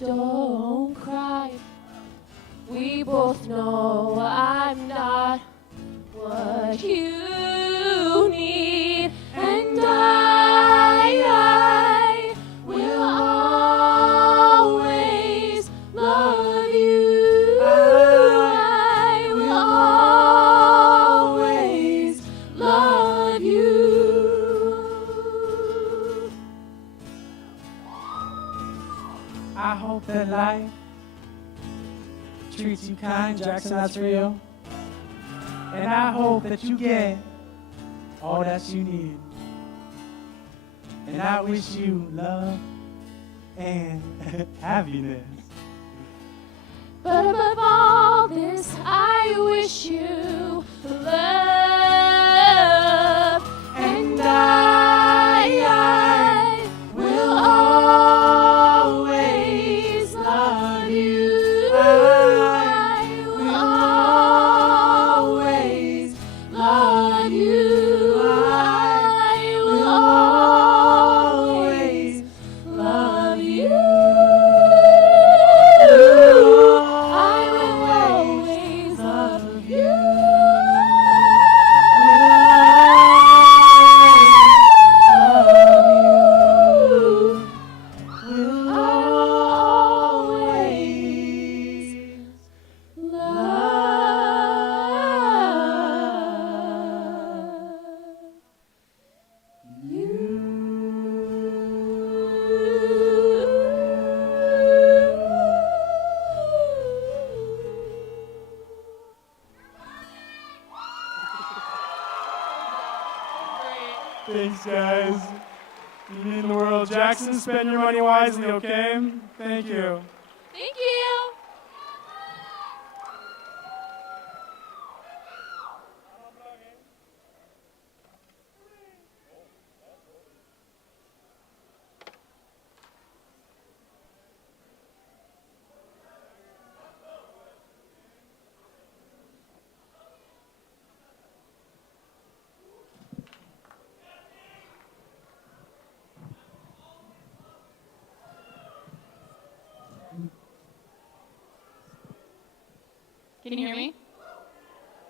don't cry. We both know I'm not what you need, and I will always love you. I will always love you. I hope that life treats you kind, Jackson, that's real. And I hope that you get all that you need. And I wish you love and happiness. But above all this, I wish you love, and I will always love you. I will always love you. I will always love you. I will always love you. Will always Thanks, guys. You mean the world. Jackson, spend your money wisely, okay? Thank you. Thank you. Can you hear me?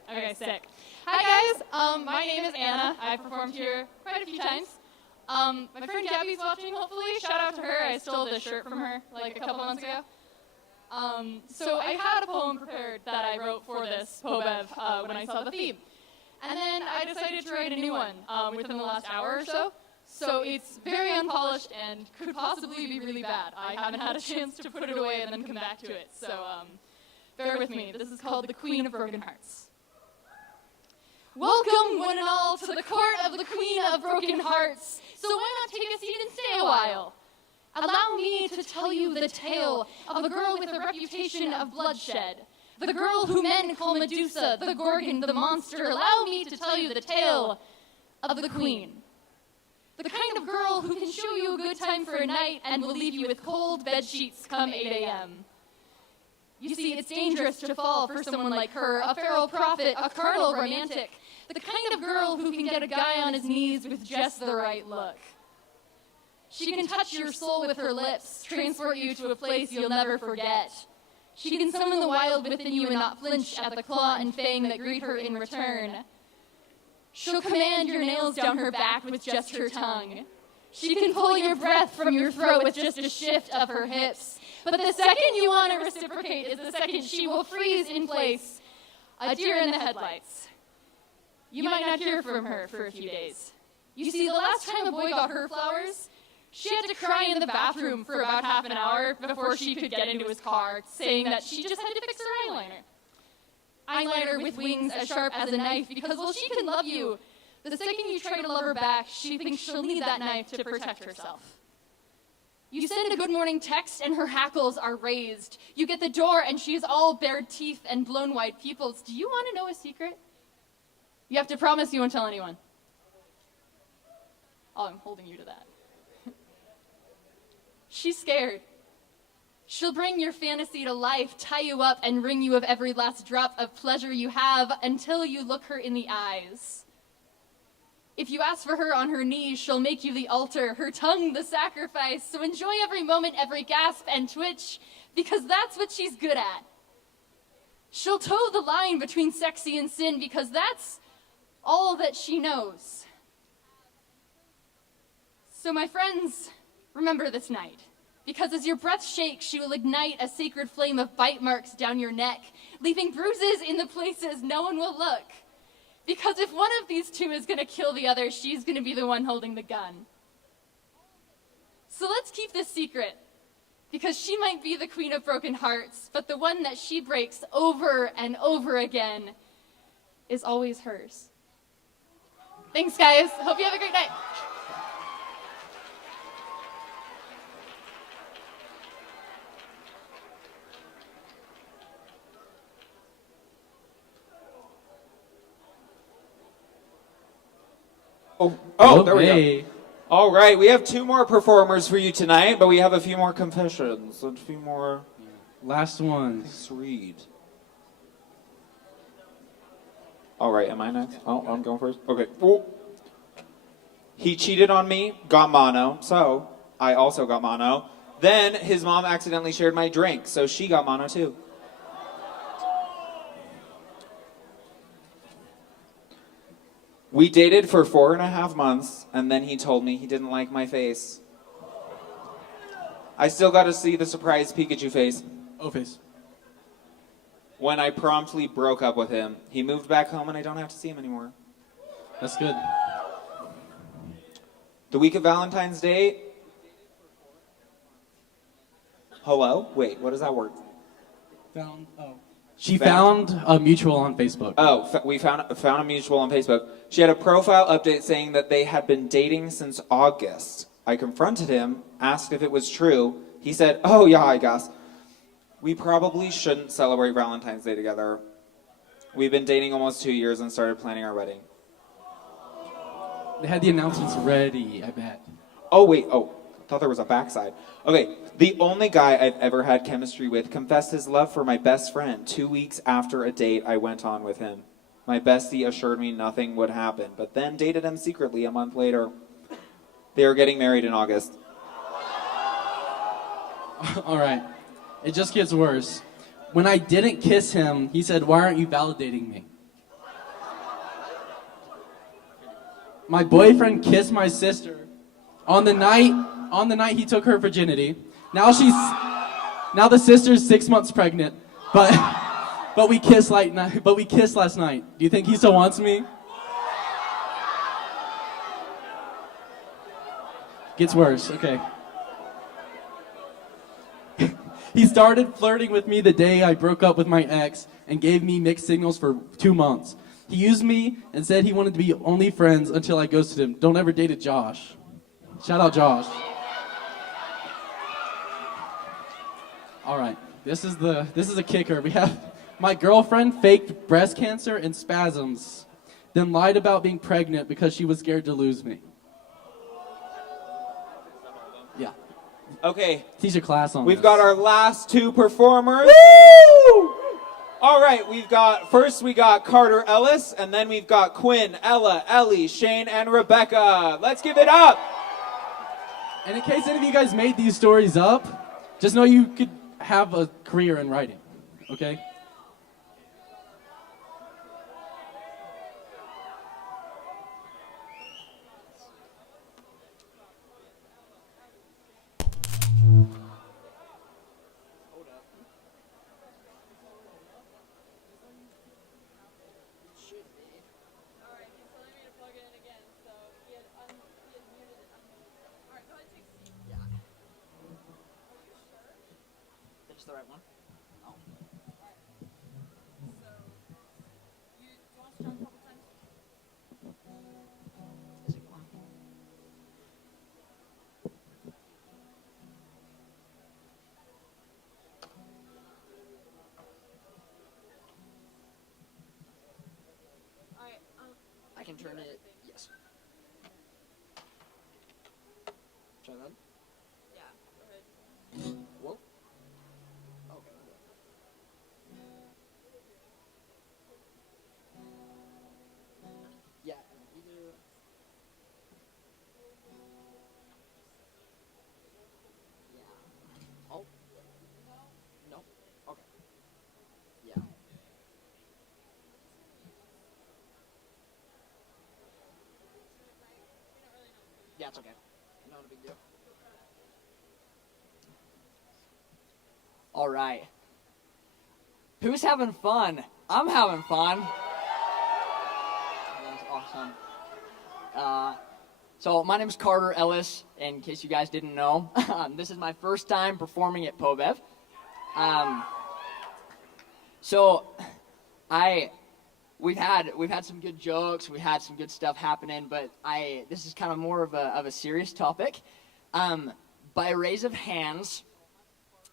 Okay, sick. Hi guys, my name is Anna. I've performed here quite a few times. My friend Gabby's watching, hopefully. Shout out to her. I stole this shirt from her like a couple months ago. So I had a poem prepared that I wrote for this Pobev when I saw the theme. And then I decided to write a new one within the last hour or so. So it's very unpolished and could possibly be really bad. I haven't had a chance to put it away and then come back to it. So bear with me. This is called The Queen of Broken Hearts. Welcome, one and all, to the court of the Queen of Broken Hearts. So why not take a seat and stay a while? Allow me to tell you the tale of a girl with a reputation of bloodshed. The girl who men call Medusa, the Gorgon, the monster. Allow me to tell you the tale of the Queen. The kind of girl who can show you a good time for a night and will leave you with cold bed sheets come 8 a.m. You see, it's dangerous to fall for someone like her, a feral prophet, a carnal romantic, the kind of girl who can get a guy on his knees with just the right look. She can touch your soul with her lips, transport you to a place you'll never forget. She can summon the wild within you and not flinch at the claw and fang that greet her in return. She'll command your nails down her back with just her tongue. She can pull your breath from your throat with just a shift of her hips. But the second you want to reciprocate is the second she will freeze in place, a deer in the headlights. You might not hear from her for a few days. You see, the last time a boy got her flowers, she had to cry in the bathroom for about half an hour before she could get into his car, saying that she just had to fix her eyeliner. Eyeliner with wings as sharp as a knife, because, well, she can love you. The second you try to love her back, she thinks she'll need that knife to protect herself. You send a good morning text and her hackles are raised. You get the door and she's all bared teeth and blown white pupils. Do you want to know a secret? You have to promise you won't tell anyone. Oh, I'm holding you to that. She's scared. She'll bring your fantasy to life, tie you up, and wring you of every last drop of pleasure you have until you look her in the eyes. If you ask for her on her knees, she'll make you the altar, her tongue the sacrifice. So enjoy every moment, every gasp and twitch, because that's what she's good at. She'll toe the line between sexy and sin, because that's all that she knows. So my friends, remember this night, because as your breath shakes, she will ignite a sacred flame of bite marks down your neck, leaving bruises in the places no one will look. Because if one of these two is going to kill the other, she's going to be the one holding the gun. So let's keep this secret, because she might be the queen of broken hearts, but the one that she breaks over and over again is always hers. Thanks, guys. Hope you have a great night. Oh, there we go. All right, we have 2 more performers for you tonight, but we have a few more confessions, a few more last ones. Let's read. All right, am I next? Oh, I'm going first. Okay. Ooh. He cheated on me, got mono, so I also got mono. Then his mom accidentally shared my drink, so she got mono too. We dated for 4.5 months, and then he told me he didn't like my face. I still got to see the surprised Pikachu face. O-face. When I promptly broke up with him, he moved back home and I don't have to see him anymore. That's good. The week of Valentine's Day. Hello? Wait, what does that word? She found a mutual on Facebook. Oh, we found a mutual on Facebook. She had a profile update saying that they had been dating since August. I confronted him, asked if it was true. He said, "Oh yeah, I guess. We probably shouldn't celebrate Valentine's Day together. We've been dating almost 2 years and started planning our wedding." They had the announcements ready, I bet. Oh wait, I thought there was a backside. Okay, the only guy I've ever had chemistry with confessed his love for my best friend 2 weeks after a date I went on with him. My bestie assured me nothing would happen, but then dated him secretly a month later. They are getting married in August. All right. It just gets worse. When I didn't kiss him, he said, "Why aren't you validating me?" My boyfriend kissed my sister on the night he took her virginity. Now the sister's 6 months pregnant, but we kissed last night. Do you think he still wants me? Gets worse. Okay. He started flirting with me the day I broke up with my ex and gave me mixed signals for 2 months. He used me and said he wanted to be only friends until I ghosted him. Don't ever date a Josh. Shout out Josh. All right, this is a kicker. We have my girlfriend faked breast cancer and spasms, then lied about being pregnant because she was scared to lose me. Yeah. Okay. Teach a class on We've this. got our last 2 performers. Woo! All right, we got Carter Ellis, and then we've got Quinn, Ella, Ellie, Shane, and Rebecca. Let's give it up. And in case any of you guys made these stories up, just know you could have a career in writing, okay? That's the right one. Oh. Is it going? I can turn it. Yes. Try that. Yeah, go ahead. Whoa. Okay. Yeah, it's okay. Not a big deal. All right. Who's having fun? I'm having fun. That was awesome. So my name is Carter Ellis, in case you guys didn't know. This is my first time performing at Pobev. We've had some good jokes, we had some good stuff happening, but this is kind of more of a serious topic. By a raise of hands,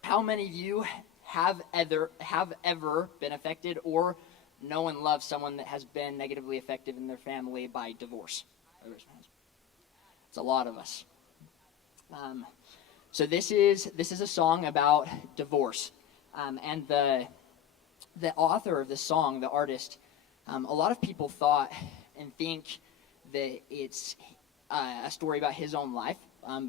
how many of you have ever been affected or know and love someone that has been negatively affected in their family by divorce? It's a lot of us. So this is a song about divorce, and the author of this song, the artist, a lot of people thought and think that it's a story about his own life,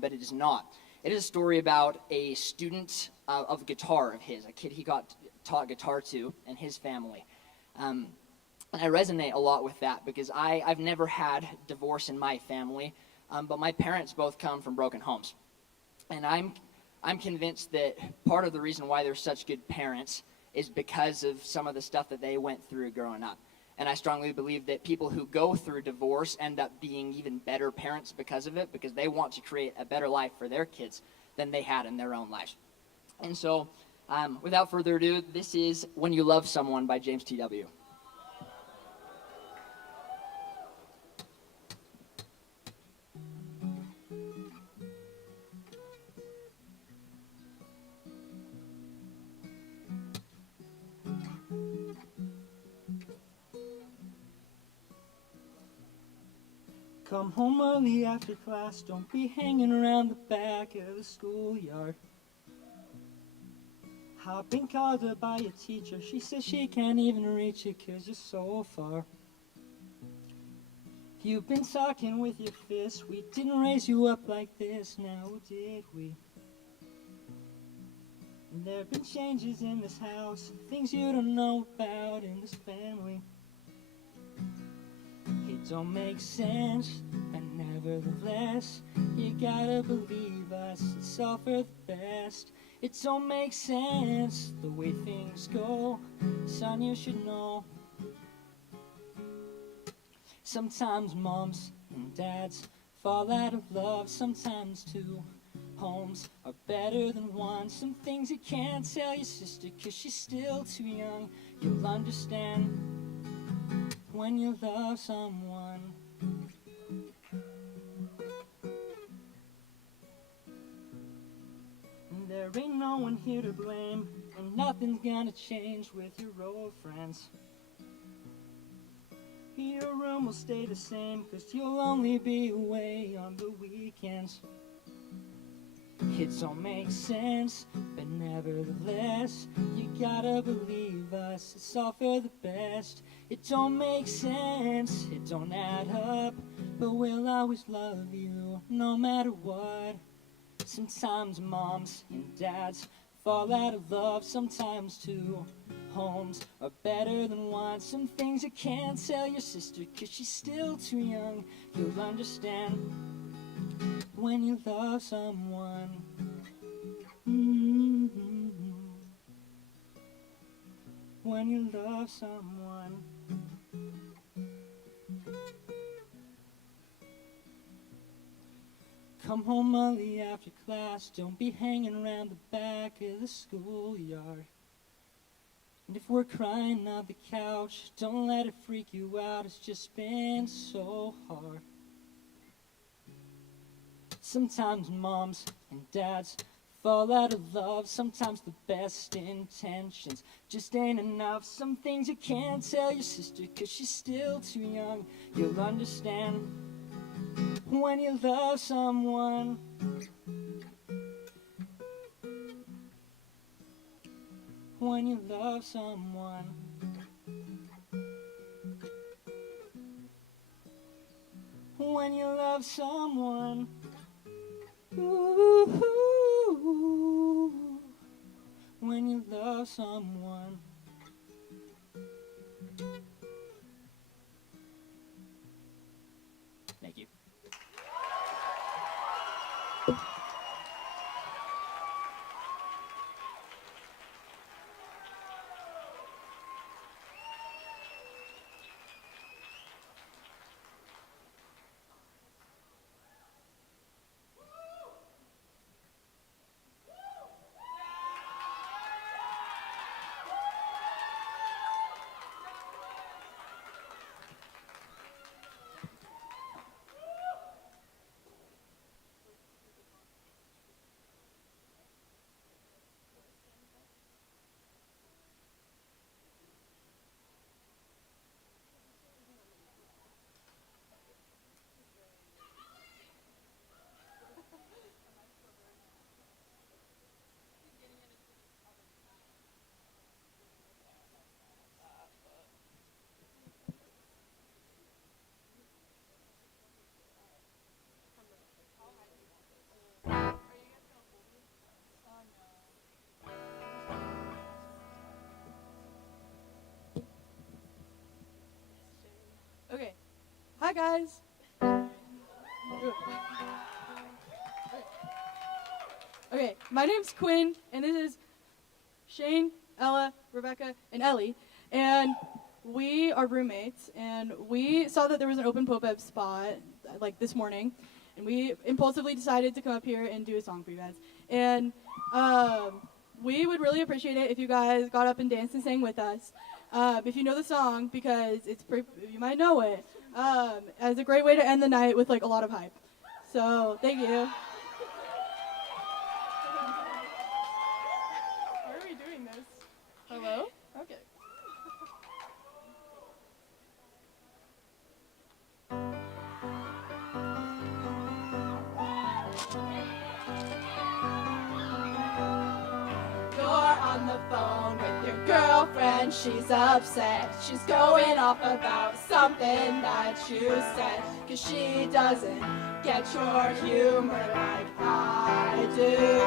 but it is not. It is a story about a student of guitar of his, a kid he got taught guitar to, and his family. And I resonate a lot with that because I've never had divorce in my family, but my parents both come from broken homes. And I'm convinced that part of the reason why they're such good parents is because of some of the stuff that they went through growing up. And I strongly believe that people who go through divorce end up being even better parents because of it, because they want to create a better life for their kids than they had in their own lives. And so, without further ado, this is When You Love Someone by James T.W. Come home early after class, don't be hanging around the back of the schoolyard. Hop in called up by your teacher, she says she can't even reach you 'cause you're so far. You've been talking with your fists, we didn't raise you up like this, now did we? There've been changes in this house, things you don't know about in this family. It don't make sense, but nevertheless, you gotta believe us, it's all for the best. It don't make sense, the way things go, son, you should know. Sometimes moms and dads fall out of love, sometimes two homes are better than one. Some things you can't tell your sister 'cause she's still too young. You'll understand when you love someone. There ain't no one here to blame, and nothing's gonna change with your old friends. Your room will stay the same, 'cause you'll only be away on the weekends. It don't make sense, but nevertheless, you gotta believe us, it's all for the best. It don't make sense, it don't add up, but we'll always love you, no matter what. Sometimes moms and dads fall out of love, sometimes two homes are better than one. Some things you can't tell your sister 'cause she's still too young. You'll understand when you love someone. When you love someone. Come home early after class, don't be hanging around the back of the schoolyard. And if we're crying on the couch, don't let it freak you out, it's just been so hard. Sometimes moms and dads fall out of love, sometimes the best intentions just ain't enough. Some things you can't tell your sister 'cause she's still too young. You'll understand when you love someone. When you love someone. When you love someone. Ooh, when you love someone. Thank you. Hi, guys. Okay, my name's Quinn, and this is Shane, Ella, Rebecca, and Ellie. And we are roommates, and we saw that there was an open Pobev spot, like, this morning, and we impulsively decided to come up here and do a song for you guys. And we would really appreciate it if you guys got up and danced and sang with us. If you know the song, because you might know it, as a great way to end the night with, like, a lot of hype. So, thank you. Why are we doing this? Hello? Okay. You're on the phone with your girlfriend, she's upset. She's going off about something that you said, 'cause she doesn't get your humor like I do.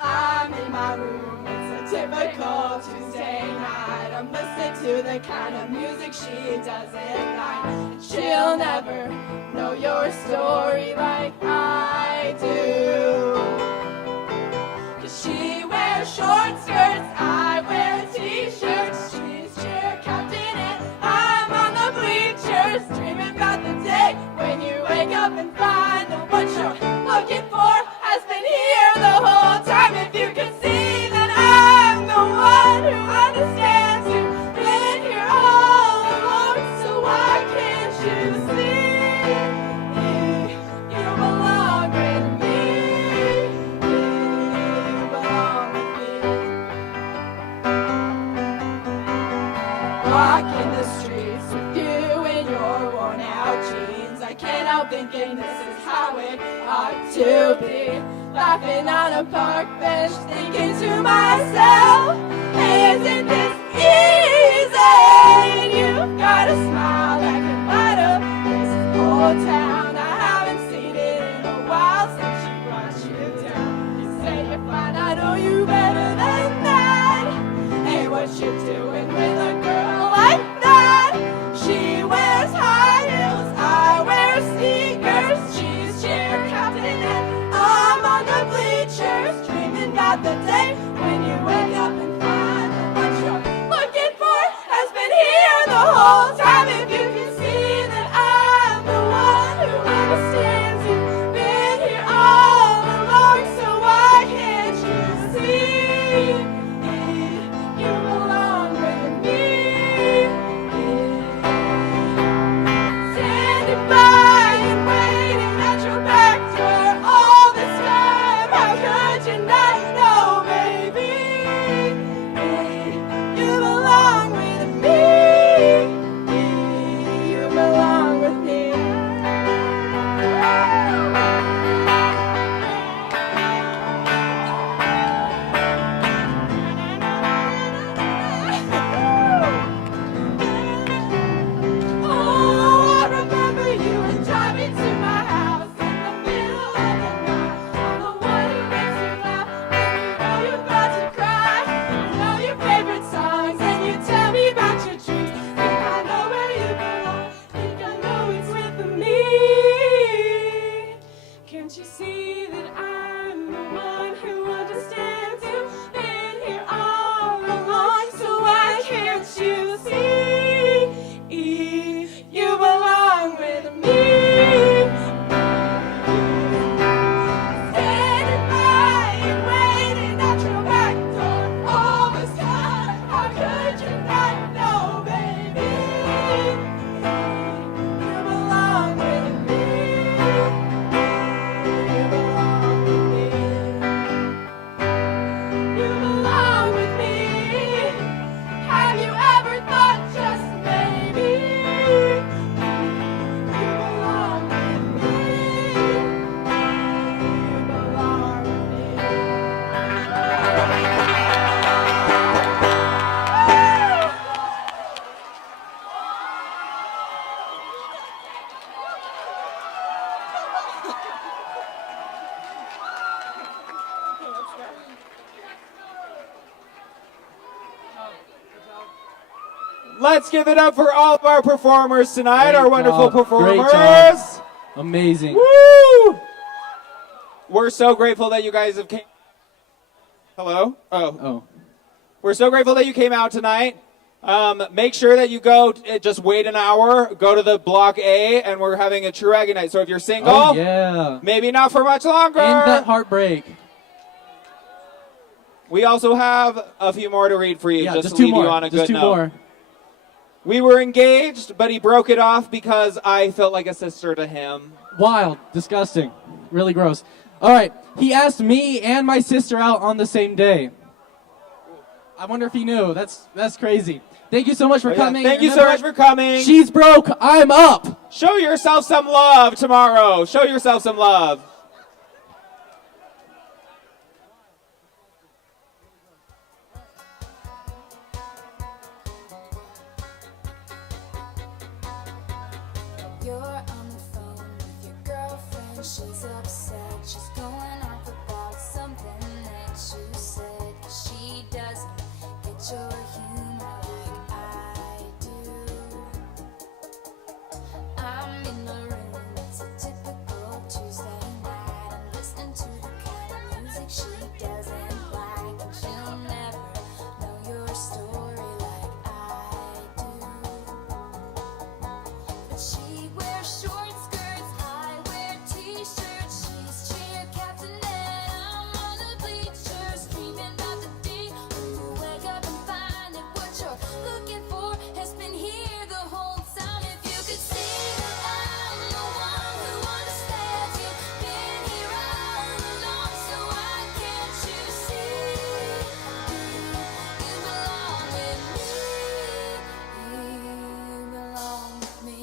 I'm in my room, it's a typical Tuesday night. I'm listening to the kind of music she doesn't like. And she'll never know your story like I do. 'Cause she wears short skirts, I wear t-shirts. She's cheer captain and I'm on the bleachers, dreaming about the day when you wake up and find that what you're looking for has been here the whole time. If you can see that I'm the one who understands you, been here all along, so why can't you see? You belong with me. You belong with me. Walking the streets with you in your worn out jeans, I can't help thinking this is how it ought to be. Laughing on a park bench, thinking to myself, hey, isn't this easy? And you've got a smile that can light up this whole town. I haven't seen it in a while since she brought you down. You say you're fine, I know you better than that. Hey, what you doing with a girl like that? She wears high heels, I wear sneakers. She's cheer captain and I'm on the bleachers, dreaming about the day when you wake up and find that what you're looking for has been here the whole time. If you can see that I'm the one who Let's give it up for all of our performers tonight, our wonderful performers. Great job. Amazing. Woo! We're so grateful that you guys have came. Hello? Oh. We're so grateful that you came out tonight. Make sure that you go, just wait an hour, go to the block A, and we're having a true Aggie night. So if you're single, Oh, yeah. maybe not for much longer. End that heartbreak. We also have a few more to read for you, Yeah, just just to two leave more. you on a Just good two note. more. We were engaged, but he broke it off because I felt like a sister to him. Wild. Disgusting. Really gross. All right. He asked me and my sister out on the same day. I wonder if he knew. That's crazy. Thank you so much for coming. Thank you so much for coming. She's broke. I'm up. Show yourself some love tomorrow. Show yourself some love. You're on the phone with your girlfriend, she's upset. She's going off about something that you said. 'Cause she doesn't get your humor like I do. I'm in the room, it's a typical Tuesday night. I'm listening to the kind of music she doesn't like. And she'll never know your story like I do. But she wears short skirts, I wear t-shirts. She's cheer captain and I'm on the bleachers, dreaming about the day when you wake up and find that what you're looking for has been here the whole time. If you could see that I'm the one who understands you, been here all along, so why can't you see? You belong with me. You belong with me.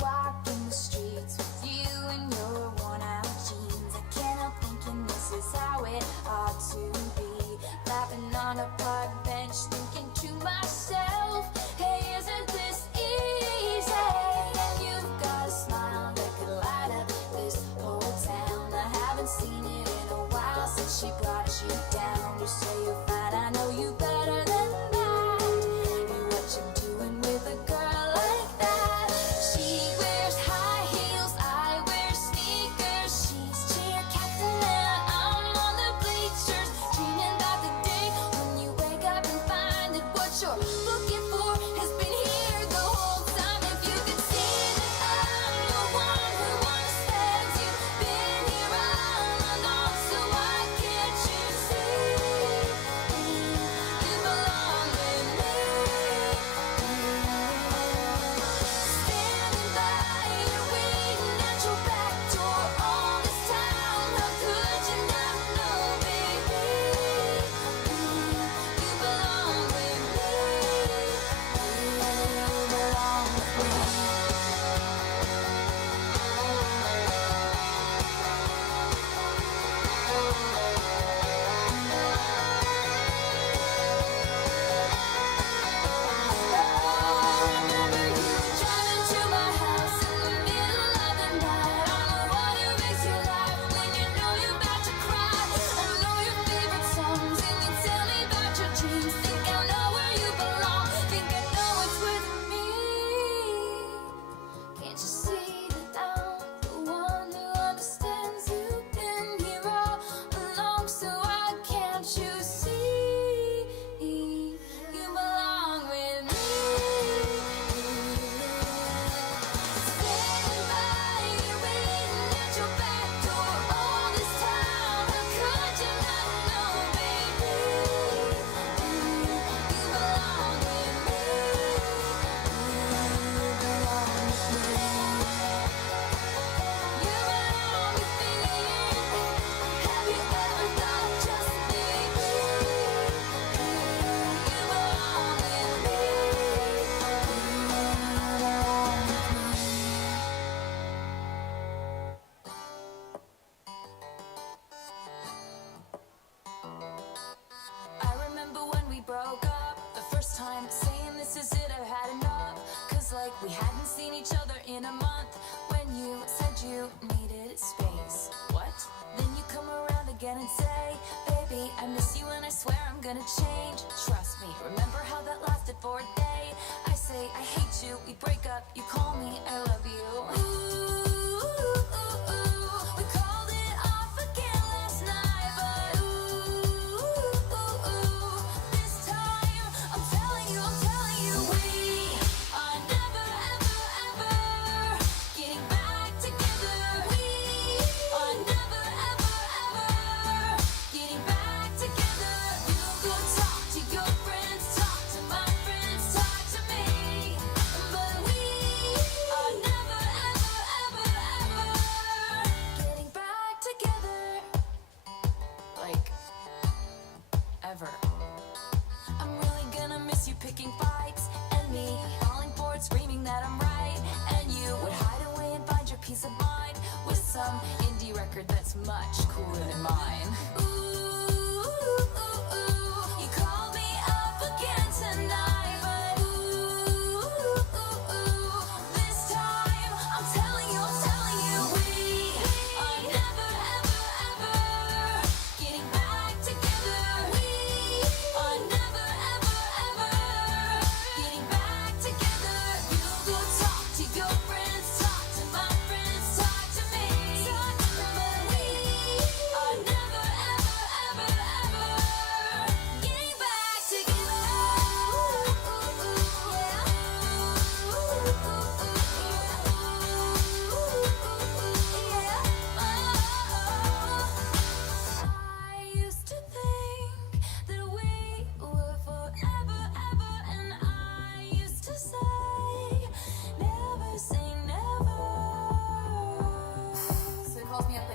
Walking the streets with you in your worn out jeans, I can't help thinking this is how it ought to be. Laughing on a park bench, thinking to myself, hey, isn't this easy? And you've got a smile that could light up this whole town. I haven't seen it in a while since she brought you down. You say you're fine, I know you better than that. And what you doing with a girl like that? She wears high heels, I wear sneakers. She's cheer captain and I'm on the bleachers, dreaming about the day when you wake up and find that what you're looking for has been here the whole time. If you could see that I'm the one who understands you, been here all along, so why can't you see? You belong with me. Standing by you, waiting at your back door all this time. How could you not know, baby? You belong with me. You belong with me. Driving to my house in the middle of the night. I know what it makes you laugh when you know you're about to cry. I know your favorite songs and you tell me about your dreams. Think I know where you belong. Think I know it's with me. Can't you see that I'm the one who understands you? Been here all along, so why can't you see? You belong with me. Standing by you, waiting at your back door all this time. How could you not know, baby? You belong with me. You belong with me. You belong with me. Have you ever thought just maybe? You belong with me. I remember when we broke up, the first time saying this is it, I've had enough. 'Cause like we hadn't seen each other in a month. When you said you needed space. What? Then you come around again and say, baby, I miss you and I swear I'm gonna change. record that's much cooler than mine. Ooh, you called me up again tonight, but this time I'm telling you, we are never, ever, ever getting back together. We are never, ever, ever getting back together. You go talk to your friends, talk to my friends, talk to me. But we are never, ever, ever, ever getting back together. I used to think that we were forever, ever, and I used to say, never say never. So he calls me up